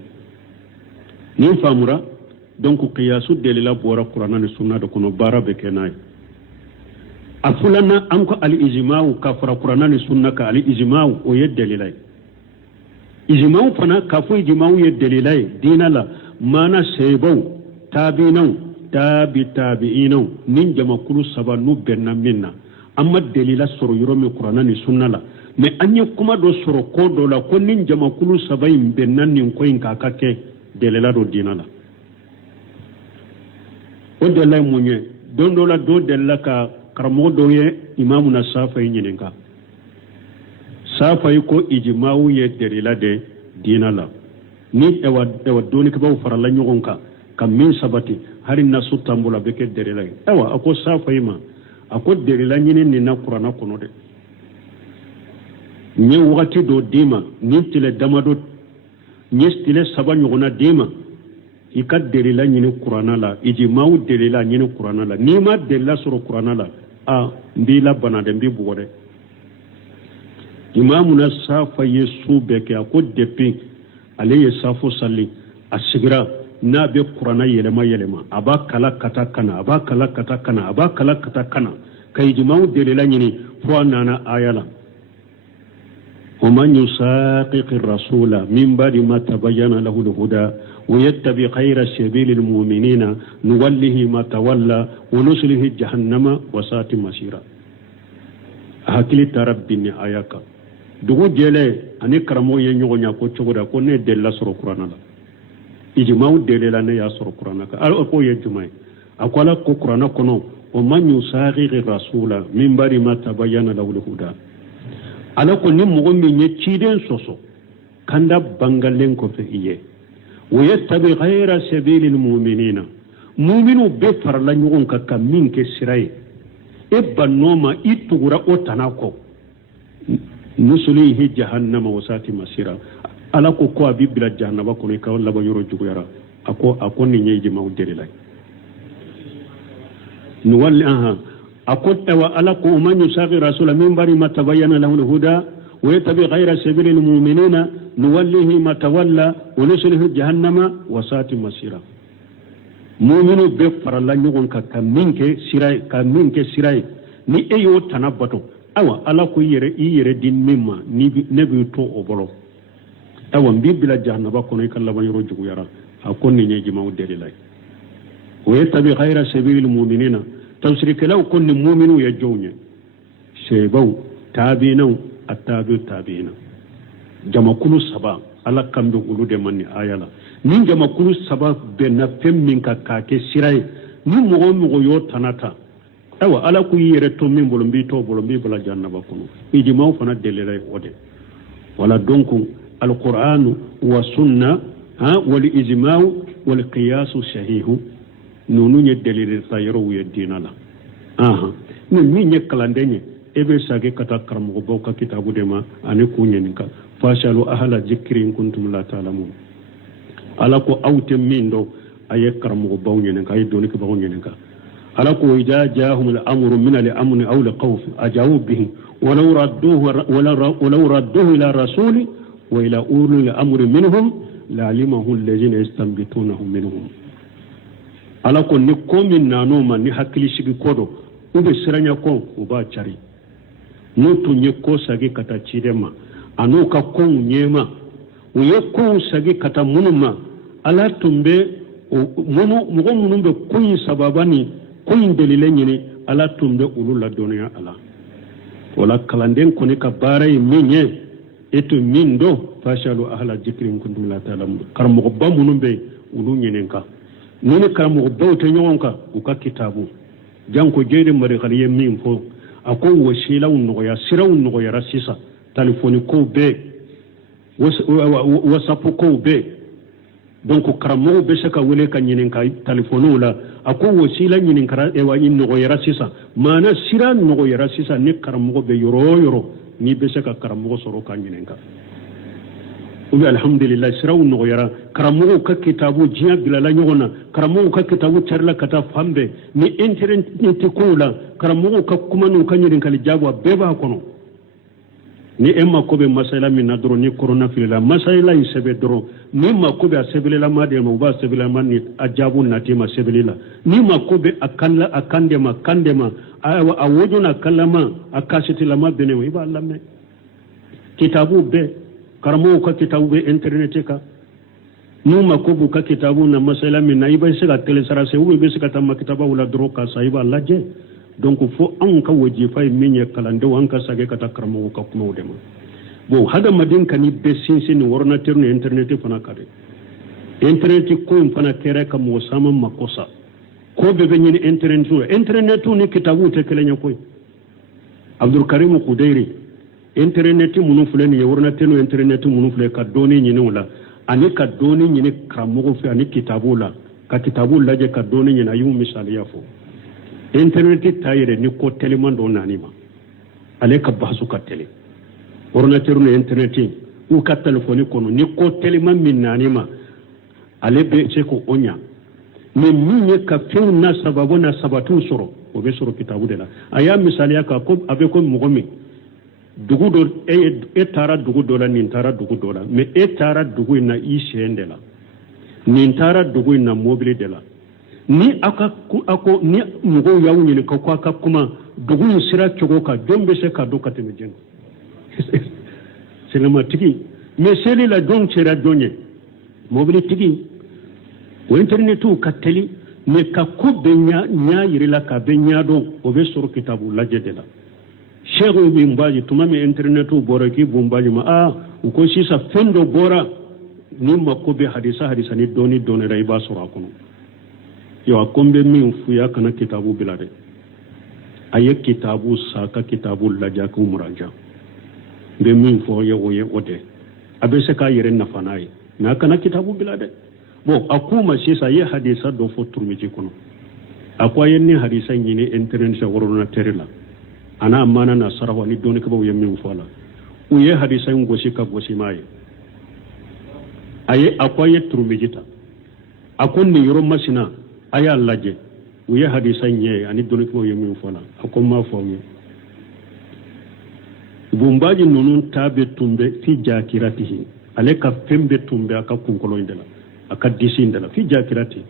ni faamura donc qiyasu delila bɔra kuranna ni sunna de kɔnɔ baara bɛ kɛ n'a ye afulana anko al ijma'u kafara qur'ana ni sunna ka al ijma'u o yeddelilay ijma'u fana kafu ijma'u yeddelilay dinala mana sebau tabinau tabi'inau nin jama kulu sabanu benna minna amma dalila soro yoro mi qur'ana ni sunna la mais anya kuma do soro ko do la ko nin jama kulu sabai benna nin ko in ka kake dalila do dinala o dalay munye don do la do dalila ka karamo do ye imamu na safai nyininka safai ko ijma'u ye dalila de dinala ni ewa doni ka baw farala nyogonka kam min sabati harin na sutambula beke dalila ewa ako safai ma ako dalila nyinin ni na qur'ana kono de nye wakati do dima ni tile damado nye stile saba nyogona dima ika dalila nyini qur'ana la ijma'u dalila nyini qur'ana la ni ma dalila soro qur'ana la a mbila banade mbi bugode imamu na safa yesu beke ako depi ale ye safo salli asigira na be qur'ana yelema aba kala kata kana kay ijma'u dalila nyini fo nana ayala ومن يساقق الرسول من بعد ما تبين له الهدى ويتبع خير سبيل المؤمنين نوله ما تولى ونصله جهنم وساءت مصيرا hakili tarabbini ayaka dugu jele ani karamo ye nyogo nya ko chogoda ko ne della soro qur'ana la ijma'u delela ne ya soro qur'ana ka al ko ye jumai akwala ko qur'ana kono o man yusaqiqi rasula min bari ma tabayyana lahu al-huda ala ko ni mogo min ye ciden soso kanda bangalen ko fe iye wa yattabi ghayra sabilil mu'minina mu'minu be farla nyogon ka kamin ke sirai e banoma itugura otanako nusulihi jahannama wasati masira ala ko ko abibila jahannama ko ne ka wala ba yoro jugo yara ako ni nyeji mawdere lay nuwalli أقول وألق من يساقي رسول من بعد ما تبين له الهدى ويتبع غير سبيل المؤمنين نوله ما تولى ونصله جهنم وساءت مصيرا مؤمن بفر الله نيغون كمينك سراي ni eyo tanabato awa ala ko yere din mimma ni nebi to obolo awa mbibila jahannaba ko ne kala ban yoro jugu yara akonni nyeji mawdere lay ويتبع غير سبيل المؤمنين تفسير لو كن مؤمن يجوني سيبو تابينو التابعين جما كل سبا على كم بقولوا دمني آيالا نين جما كل سبا بنفهم منك كاكي سيراي نين مغو يو تناتا اوا على كو يرتو من بولمبي بلا جنة بكونو إجماع فنا دليل ودي ولا دونكو القرآن والسنة والإجماع والقياس الصحيح nunu nye delire sayro wiye dinala ni minye kalandenye ebe sage kata karamo boka kitabu dema ani kunye nika fashalu ahla zikri in kuntum la ta'lamun ala ko awte mindo aye karamo bawnye nika ay doni ko bawnye nika ala ko ida jaahum al amru min al amn aw al khawf ajawu bihi walau radduhu ila rasuli wa ila ulil amri minhum la alimahu alladhina yastanbitunahu minhum ala ko ni komin nanoma ni hakkili sigi kodo ube siranya ko uba cari nutu nye ko sagi kata chidema anu ka ko nyema uye ko sagi kata munuma ala tumbe munu be kuyi sababani kuyi delile nyini ala tumbe ulula dunia ala wala kalanden ko ni ka baray minye eto mindo fashalu ahla jikrin kuntum la ta'lamun karmo ba munu be ulu nyenenka nini karamo bawte nyonka uka kitabu janko jeede mari khaliye min fo ako wasila unnoya sira unnoya rasisa telefoni ko be whatsapp ko be donc karamo be saka wele kan nyinin kai telefonu la ako wasila nyinin kara e wa innoya rasisa mana sira unnoya rasisa ni karamo be yoro ni be saka karamo soro kan nyinin ka ubi alhamdulillah sirawu no yara karamu ka kitabu jiya bilala nyona karamu ka kitabu charla kata fambe ni internet ni tikula karamu ka kuma no kanyirin kali jabwa beba kono ni emma ko be masala min na doro ni corona filila masala yi sebe doro ni ma ko be asebelela ma de mo ba sebela man ni ajabu na tema sebelela ni ma ko be akalla akandema kandema a wojona kallama akashiti lama bene wi ba lamme kitabu be karamo ka kitabu be internet ka ni ma ko bu ka kitabu na masala min na iba sega telesara se wi be sega tamma kitaba wala doro ka saiba laje donc fo an ka wajifa minye kalande wan ka sage kata karamo ka kuma dema bo hada madin kani be sinsin worna terne internet fana kare internet ko fana kere ka mo sama makosa ko be be ni internet ni kitabu te kelenya koy Abdul Karim Khudairi internet munu fulani ya worna teno internet munu fule ka doni ni wala ani ka doni ni karamo fi ani kitabu la ka kitabu la je ka doni ni ayu misali yafo internet tayire ni ko teleman do nanima ale ka basu ka tele ordinateur no internet u ka telefoni kono ni ko teleman min nanima ale be ce ko onya mais minye ka few na sababu na sabatu soro o be soro kitabu de la aya misali ka ko abe ko mogomi dugu do e tara dugu do la nin tara dugu do la mais e tara dugu na i shende la nin tara dugu na mobile de la ni ako ni mugo yawu ni ko aka kuma dugu sira chogo ka jombe se ka do ka teme jen c'est le matiki mais c'est la don sira donye mobile tigi o internet ka teli mais ka ko benya nya yirila ka benya do o be soro kitabu lajedela cheikh bi mbaji tumame internet bora ki bombaji ma ko sisa fendo bora ni makko be hadisa ni doni rai ba soro kono yo akombe min fuya kana kitabu bilade aye kitabu saka kitabu laja ko muraja be min fo ye oye ode abese ka yere na fanayi na kana kitabu bilade bo akuma sisa ye hadisa do fo turmiji kono akwa yenni hadisa nyini internet sa worona terela ana amana na sarawa ni doni ko ye min fo la u ye hadisa ngosi ka gosi maye aye akwa ye turmiji ta akon ni yoro masina aya laje uye hadisa nye ani doni ko yemi ufala akoma fawye bumbaji nunun tabe tumbe fi jakiratihi ale ka fembe tumbe aka kunkolo indela aka disi indela fi jakirati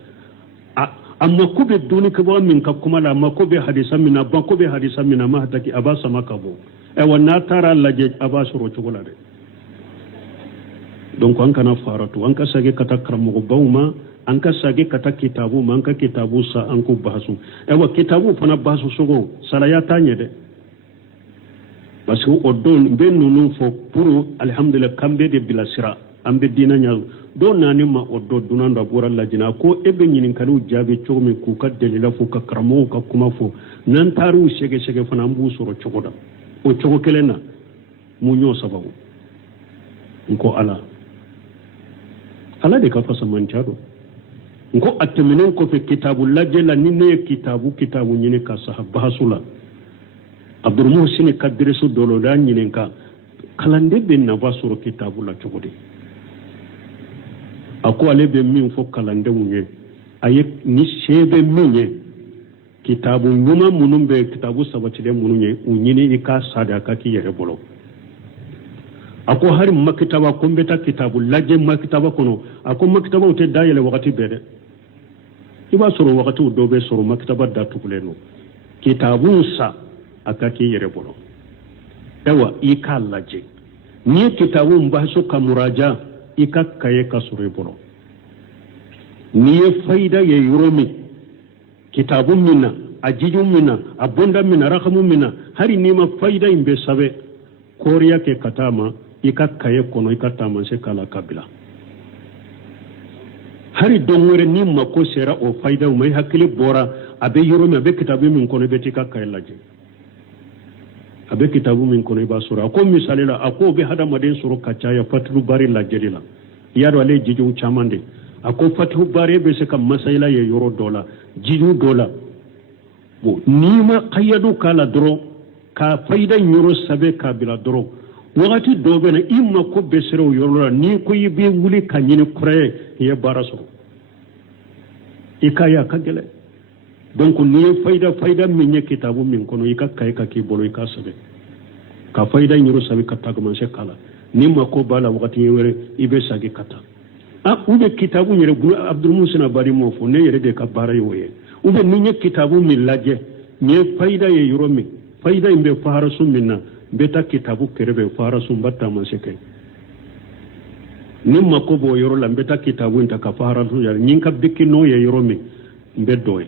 amma kube doni ko min ka kuma la amma kube hadisa mina ba kube hadisa mina ma hataki abasa makabo e wana tara laje abasuro chogola de donc an kana faratu an ka sage kata karamo bawma an ka sage kata kitabu man ka kitabu sa an ko bahasu ewa kitabu fana bahasu sogo salaya tanye de parce que o don be nunu fo pour alhamdulillah kambe de bilasira ambe dina nya do nani ma o do dunanda bora lajina ko ebe nyinin kanu jabe chomi ku ka delila fo ka karamo ka kuma fo nan taru shege fana mbu soro chogoda o chogo kelena munyo sababu nko ala de ka fasa manchado nko atemenen ko fe kitabu lajela ni ne kitabu nyine ka sahaba hasula abdul muhsin kadrisu dolo da nyine ka kalande ben na basuro kitabu la chogode ako ale be min fo kalande munye aye ni shebe minye kitabu nyuma munumbe kitabu sabatile mununye unyine ika sadaka ki yere bolo ako hari makitaba kombeta kitabu laje makitaba kono ako makitaba ute dayele wakati bede iba soro wakati udobe soro makitaba datu kuleno kitabu sa akaki yere bolo ewa ika laje ni kitabu mbaso kamuraja ika kaye kasure bolo ni faida ye yuromi kitabu mina ajiju mina abonda mina rakamu mina hari nima faida imbe sabe koriya ke katama ika kaye kono ika tamanse kala kabila hari dongore ni mako sera o faida umay hakili bora abe yuromi abe kitabu min kono be tika kaye laje abe kitabu min kono ba sura ko misalila ako be hada maden suru kacaya fatu bari lajerila yaro ale jiju chamande ako fatu bari be se kam masaila ye yoro dola jiju dola bo nima qayadu kala dro ka faida yoro sabe kabila dro wakati dobe na imma ko besero yoro ni ko yibe wuli kanyini kure ye baraso ikaya kagele donc ni faida min ye kitabu min kono ika kay ka ki bolo ika sabe ka fayda nyiro sabi kata gama se kala ni mako bala wakati yewere ibe sagi kata ube kitabu nyere bu Abdul Musin Bari mo fo ne yere de ka bara yoye ube ni nye kitabu mi laje nye fayda ye yoro mi fayda imbe fahara sum minna beta kitabu kerebe fahara sum batta maseke ni mako bo yoro la beta kitabu inta ka fahara sum yar nyinka bikino ye yoro mi mbe doye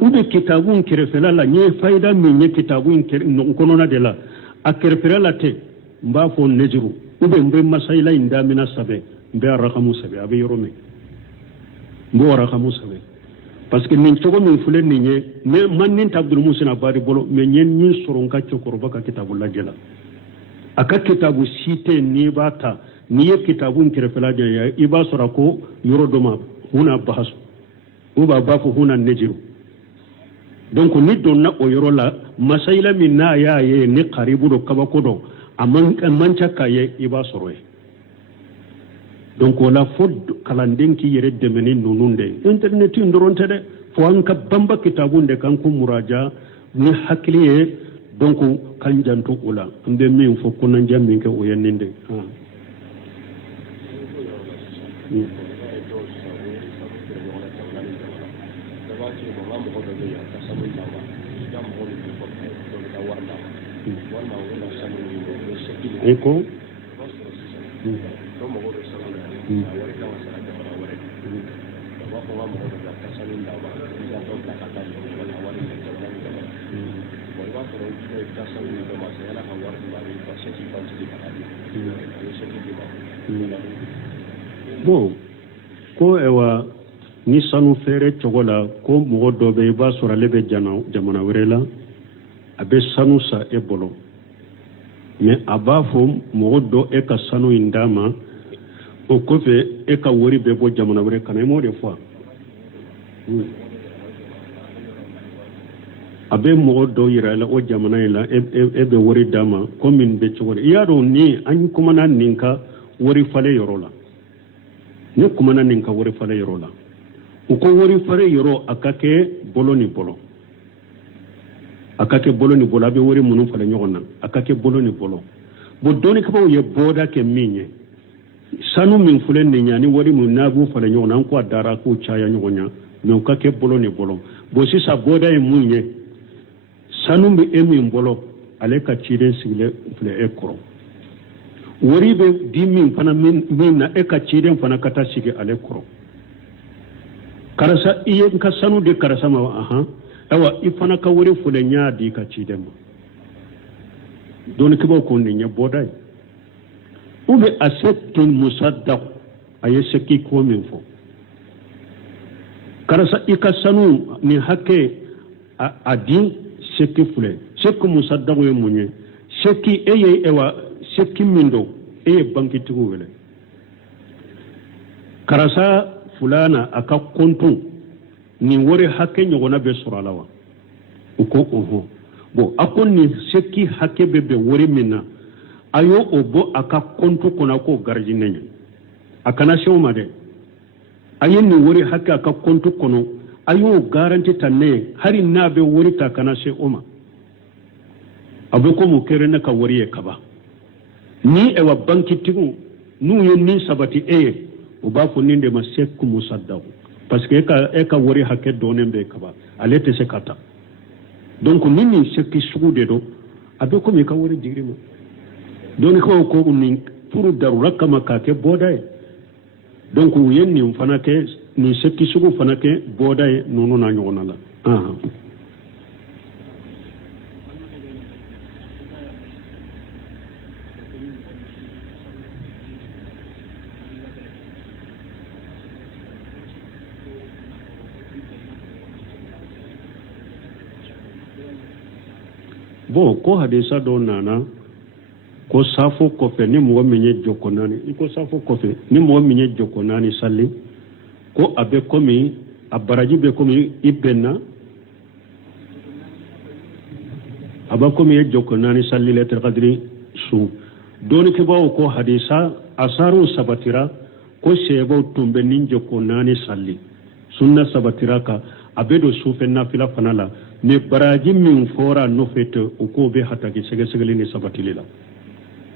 ube kitabu kerefela la nye fayda mi nye kitabu nkono de la a kerefela la te mba fo nejuru ube mbe masaila indamina sabe mbe arakamu sabe abe yorome mbe arakamu sabe parce que nin togo min fule ni nye me man nin Abdul Musin Bari bolo me nyen ni soron ka chokoro baka kitabu la jela aka kitabu site ni bata ni ye kitabu kerefela de ya iba sorako yoro doma huna bahasu uba bafo huna nejiru donc ni donna o yoro la masaila min na ya ye ni qaribu do kabako do amancha kaye iba soroye donc wala fod kalanden ki yere demeni nununde internet ndoronte de fo an ka bamba kitabunde kan ko muraja ni hakliye donc kan janto ula mbe min fo kunan jammin ke o yenninde Eko bon ko ewa ni sanu fere chogola ko mo do be ba sura lebe jamana werela abe sanu sa ebolo mais abafo mo do e ka sanu indama o kofe e ka wori be bo jamana were kana mo de fois abe mo do yira la o jamana ila e be wori dama commune be chogore yaro ni an kuma nan ninka wori fale yorola ni kuma nan ninka wori fale yorola uko wori fale yoro akake bolo ni bolo akake bolo ni bolo abe wori munu fale nyogona akake bolo ni bolo bo doni kaba ye boda ke minye sanu min fulen ni nyani wori mun nabu fale nyogona ko adara ko chaya nyogonya me akake bolo ni bolo bo sisa boda e munye sanu bi emi mbolo ale ka chire sile fle ekro wori be dimi fana min na e ka chire fana kata sige ale kro karasa iye ka sanu de karasa ma aha awa ifana ka wori fule nyaadi ka chire ma don ke bo ko ni nya bodai ube asetun musaddaq aye seki ko min fo karasa ika sanu ni hakke adin seki fule seki musaddago ye munye seki eye ewa seki mindo eye banki tigu wele karasa fulana aka kontu ni wori hake nyogona be suralawa uko oho bo akon ni seki hake bebe wori minna ayo obo aka kontu kona ko garjinenya akana shoma de ayen ni wori hake aka kontu kono ayo garanti tanne hari nabe wori ta kana she oma abuko mu kere na ka wori e kaba ni e wa banki tigu nu yen ni sabati o ba fo ninde ma sekku musaddaw parce que e ka wori hakke donen be kaba alete se kata donc ni sekki sugude do abuko mi ka wori digrima don ko ni pour darura kama ka ke boday donc yen ni fana ke ni sekki sugu fana ke boday nono na nyona la bon ko hadisa do nana ko safo kofe ni mo menye jokonani ko safo kofe ni mo menye jokonani salli ko abe komi abaraji be komi ibenna aba komi jokonani salli letter qadri su doni ke bawo ko hadisa asaru sabatira ko sebo tumbe nin jokonani salli sunna sabatira ka abedo sufe nafila fanala ne baraji min fora no fete o ko be hataki sege sege ni sabatila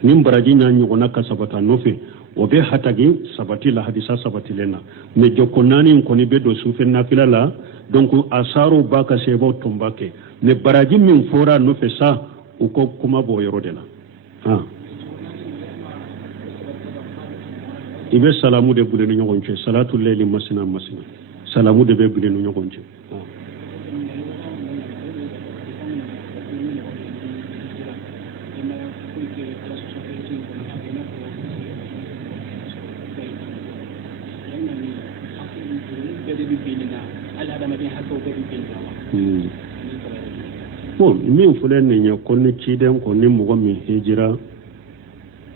nim baraji nya nyona ka sabata no fe o be hataki sabatila hadisa sabatilena ne jokonani ko ni be do sufe na filala donc asaro baka sebo tumbake ne baraji min fora no fe sa o ko kuma bo yorodela ibe salamu de bude no ngonche salatu layli masina salamu de be bude no ngonche bon min fulen ne konni ciden ko ni mo mi hijira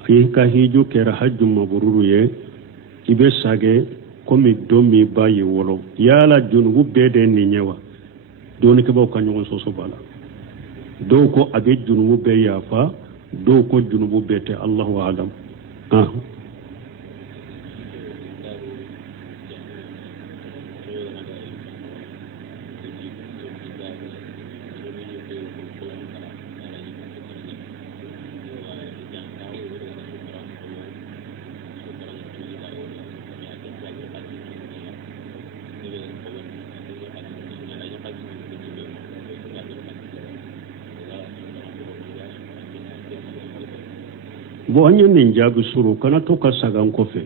fi ka hiju kera hajju mabruru ye ibe sage komi domi bayi wolo yala junubu bede ni nyewa doni ke bo kanyo so bala do ko abe junubu be yafa do ko junubu bete Allahu a'lam bo anyo ninjagu suru kana to ka sagan kofe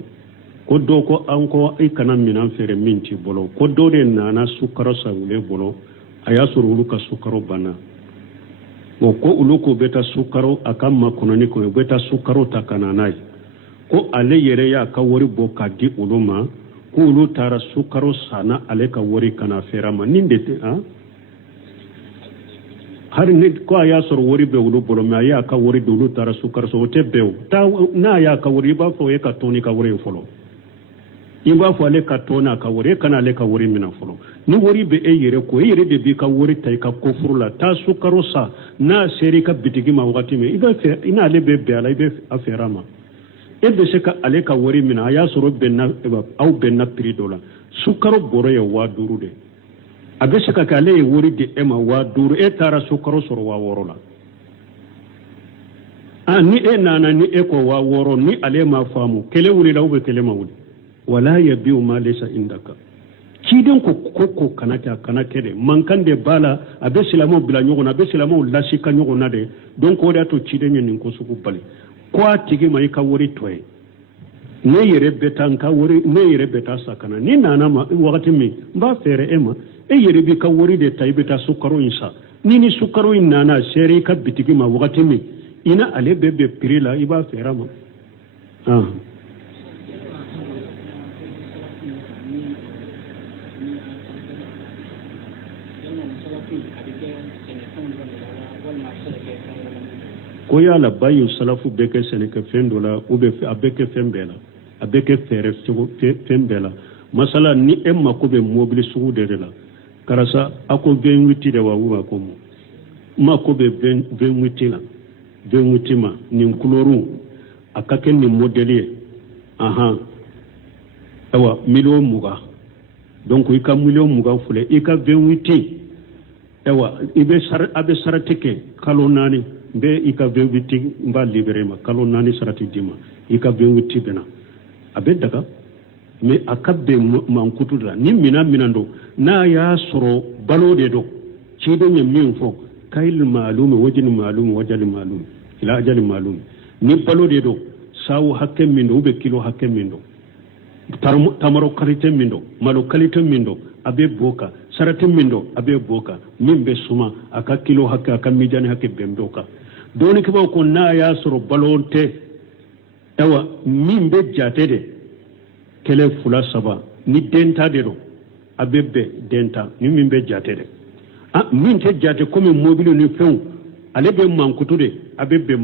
ko do ko anko ay kana minan fere minti bolo ko do de nana sukaro sangule bolo aya suru ka sukaro bana bo ko uluko beta sukaro akamma kononi ko beta sukaro takananai ko ale yere ya ka wori bo ka di uluma ko ulu tara sukaro sana ale ka wori kana fera ma nindete har ne ko ya sor wori be wulu bolo ma ya ka wori dulu tara sukar so te be ta na ya ka wori ba fo e ka toni ka wori folo imba fo ale ka tona ka wori kana le ka wori mina folo ni wori be e yere ko e yere de bi ka wori tay ka kofurula ta sukaro sa na seri ka bitigi ma wakati me iba fe ina le be be ala ibe aferama e be se ka ale ka wori mina ya soro be na au be na pri dola sukaro boro ya wa duru de abe se ka kale wori de ema wa duru e tara sukaro soro wa worola ni e nana ni e ko wa woro ni ale ma famu kele wuri la ube kele ma wuri wala yabiu ma laysa indaka kiden ko kokko kanata kanakede mankande bala abe silamo bila nyogona abe silamo lasika nyogona de donc o da to kiden nin ko suku bali ko atigi mai ka wori toy ne yere betan ka wori ne yere beta sakana ni nana ma wakati mi ba fere ema e yere bi ka wori de tay beta sukaro insa ni sukaro nana seri ka bitigi ma wakati mi ina ale bebe pirila iba fera ma ko ya la bayu salafu beke seneke fendola ube abeke fembela abeke fere fembela masala ni emma ko be mobile sugu de la karasa ako 28 de wa wuma ko mo ma ko be 28 la 28 ma ni kuloru akake ni modelier awa million muga donc ika million muga fule ika 28 awa ibe abe sarateke kalonani be ika 28 mba libéré ma kalonani sarati dima ika 28 bena abe daga mais akabbe mankutula ni minando na ya soro balo de do ci do nyam min fo kayl maalum wajin maalum wajal maalum ila ajal maalum ni balo de do sawu hakke min do be kilo hakke min do tamaro kalite min do malo kalite min do abe boka sarati min do abe boka min be suma aka kilo hakke aka mijani hakke bemdoka doni ke ko na ya soro balonte ewa min be jatede kele fula saba ni denta de do abebe denta ni min be jatede min te jate comme mobile ni few ale be mankutude abebe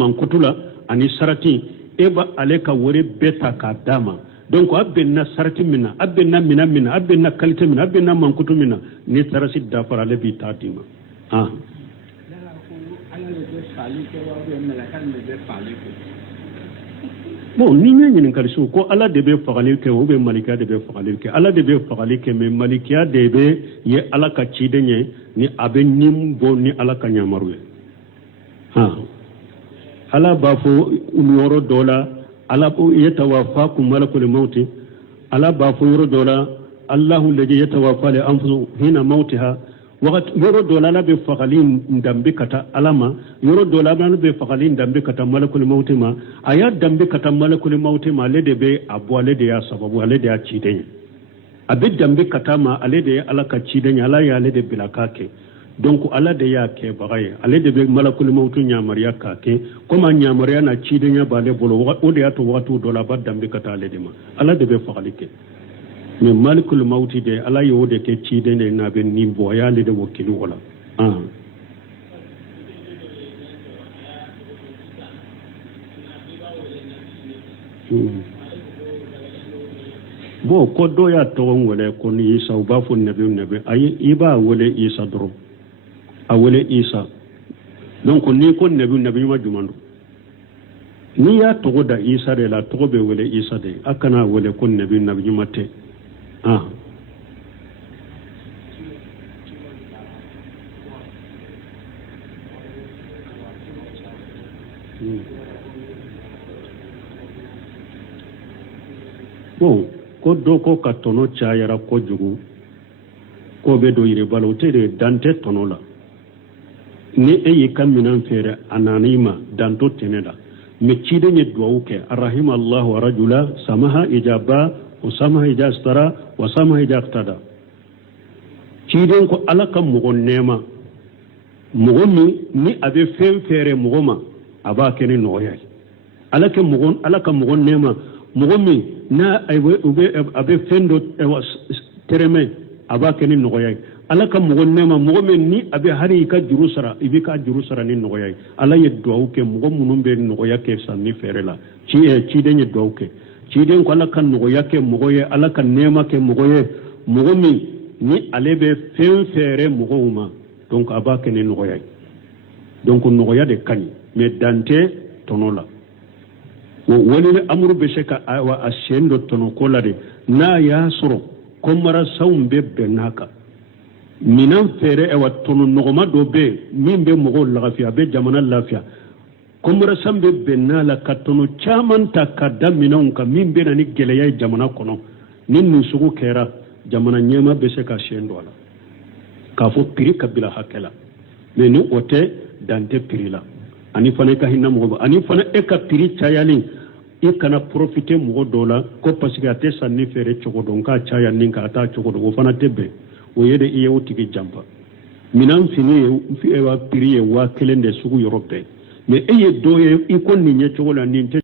mankutula ani sarati eba ale ka wore beta ka dama donc abbe na sarati minna abbe na minna abbe na kalite minna abbe na mankutu minna ni tarasi dafara le bi tatima bon ni nya ɲinin kalisu ko ala de be fagali kɛ o be malikiya de be fagali kɛ ala de be fagali kɛ mais malikiya de be ye ala ka ciden ye ni a be nin bɔ ni ala ka ɲamaru ye ala b'a fɔ yɔrɔ dɔ la ala yatawaffakum malakul mauti ala b'a fɔ yɔrɔ dɔ la allahu alladhi yatawaffa li anfusihi hina mautiha wakati yɔrɔ dɔ la ala bɛ fagali danbe ka taa ala ma yɔrɔ dɔ la ala bɛ fagali danbe ka taa malakul mauti ma a y'a danbe ka taa malakul mauti ma ale de bɛ a bɔ ale de y'a sababu ale de y'a ciden ye a bɛ danbe ka taa ma ale de ye ala ka ciden ye ala y'ale de bila k'a kɛ donc ala de y'a kɛbaga ye ale de bɛ malakul mauti ɲamariya k'a kɛ komi a ɲamariya n'a cidenya b'ale bolo o de y'a to wagati dɔ la a b'a danbe ka taa ale de ma ala de bɛ fagali kɛ mais malikul mauti de ala y'o de kɛ ciden de n'a bɛ nin bɔ a y'ale de wakili o la bon ko dɔ y'a tɔgɔ wele ko ni isa u b'a fɔ nɛbɛ ayi i b'a wele isa dɔrɔn a wele isa donc ni ko nɛbɛ ɲuman jumɛn don n'i y'a tɔgɔ da isa de la tɔgɔ bɛ wele isa de a kana wele ko nɛbɛ ɲuman tɛ bon ko dɔ ko ka tɔnɔ cayara kojugu k'o bɛ don yiriba la o tɛ de dan tɛ tɔnɔ la ni e y'i ka minɛn feere a nana i ma dan to tɛnɛ la mais ciden ye duwawu kɛ arahima allahu rajula samaha ijaba wa samaha ijastara wa samaha ijaftada ciden ko ala ka mɔgɔ nɛɛma mɔgɔ min ni a bɛ fɛn feere mɔgɔ ma a b'a kɛ ni nɔgɔya ye ala ka mɔgɔ nɛɛma mɔgɔ min n'a a bɛ fɛn dɔ tɛrɛmɛ a b'a kɛ ni nɔgɔya ye ala ka mɔgɔ nɛɛma mɔgɔ min ni a bɛ hali i ka juru sara i bɛ ka juru sara ni nɔgɔya ye ala ye duwawu kɛ mɔgɔ minnu bɛ nɔgɔya kɛ sanni feere la ciden ye duwawu kɛ ciden ko ala ka nɔgɔya kɛ mɔgɔ ye ala ka nɛɛma kɛ mɔgɔ ye mɔgɔ min ni ale bɛ fɛn feere mɔgɔw ma donc a b'a kɛ ni nɔgɔya ye donc nɔgɔya de ka ɲi mais dan tɛ tɔnɔ la wani amuru bɛ se ka a sen dɔ tɔnɔ ko la de n'a y'a sɔrɔ ko marasanw bɛ bɛn n'a kan minɛn feere tɔnɔ nɔgɔma dɔ bɛ yen min bɛ mɔgɔw lafiya a bɛ jamana lafiya ko marasan bɛ bɛn n'a la ka tɔnɔ caman ta ka da minɛnw kan min bɛ na ni gɛlɛya ye jamana kɔnɔ ni nin sugu kɛra jamana ɲɛma bɛ se ka sen dɔ a la k'a fɔ prix ka bila hakɛ la mais ni o tɛ dan tɛ prix la ani fana i ka hinɛ mɔgɔ ani fana e ka prix cayalen i kana profiter mɔgɔ dɔw la ko parce que a tɛ sanni feere cogo dɔn k'a caya nin ka a t'a cogo dɔn o fana tɛ bɛn o ye de i ye o tigi janfa minɛn fini ye prix ye 1000 de sugu yɔrɔ bɛɛ mais e ye dɔ ye i ko nin ye cogo la nin tɛ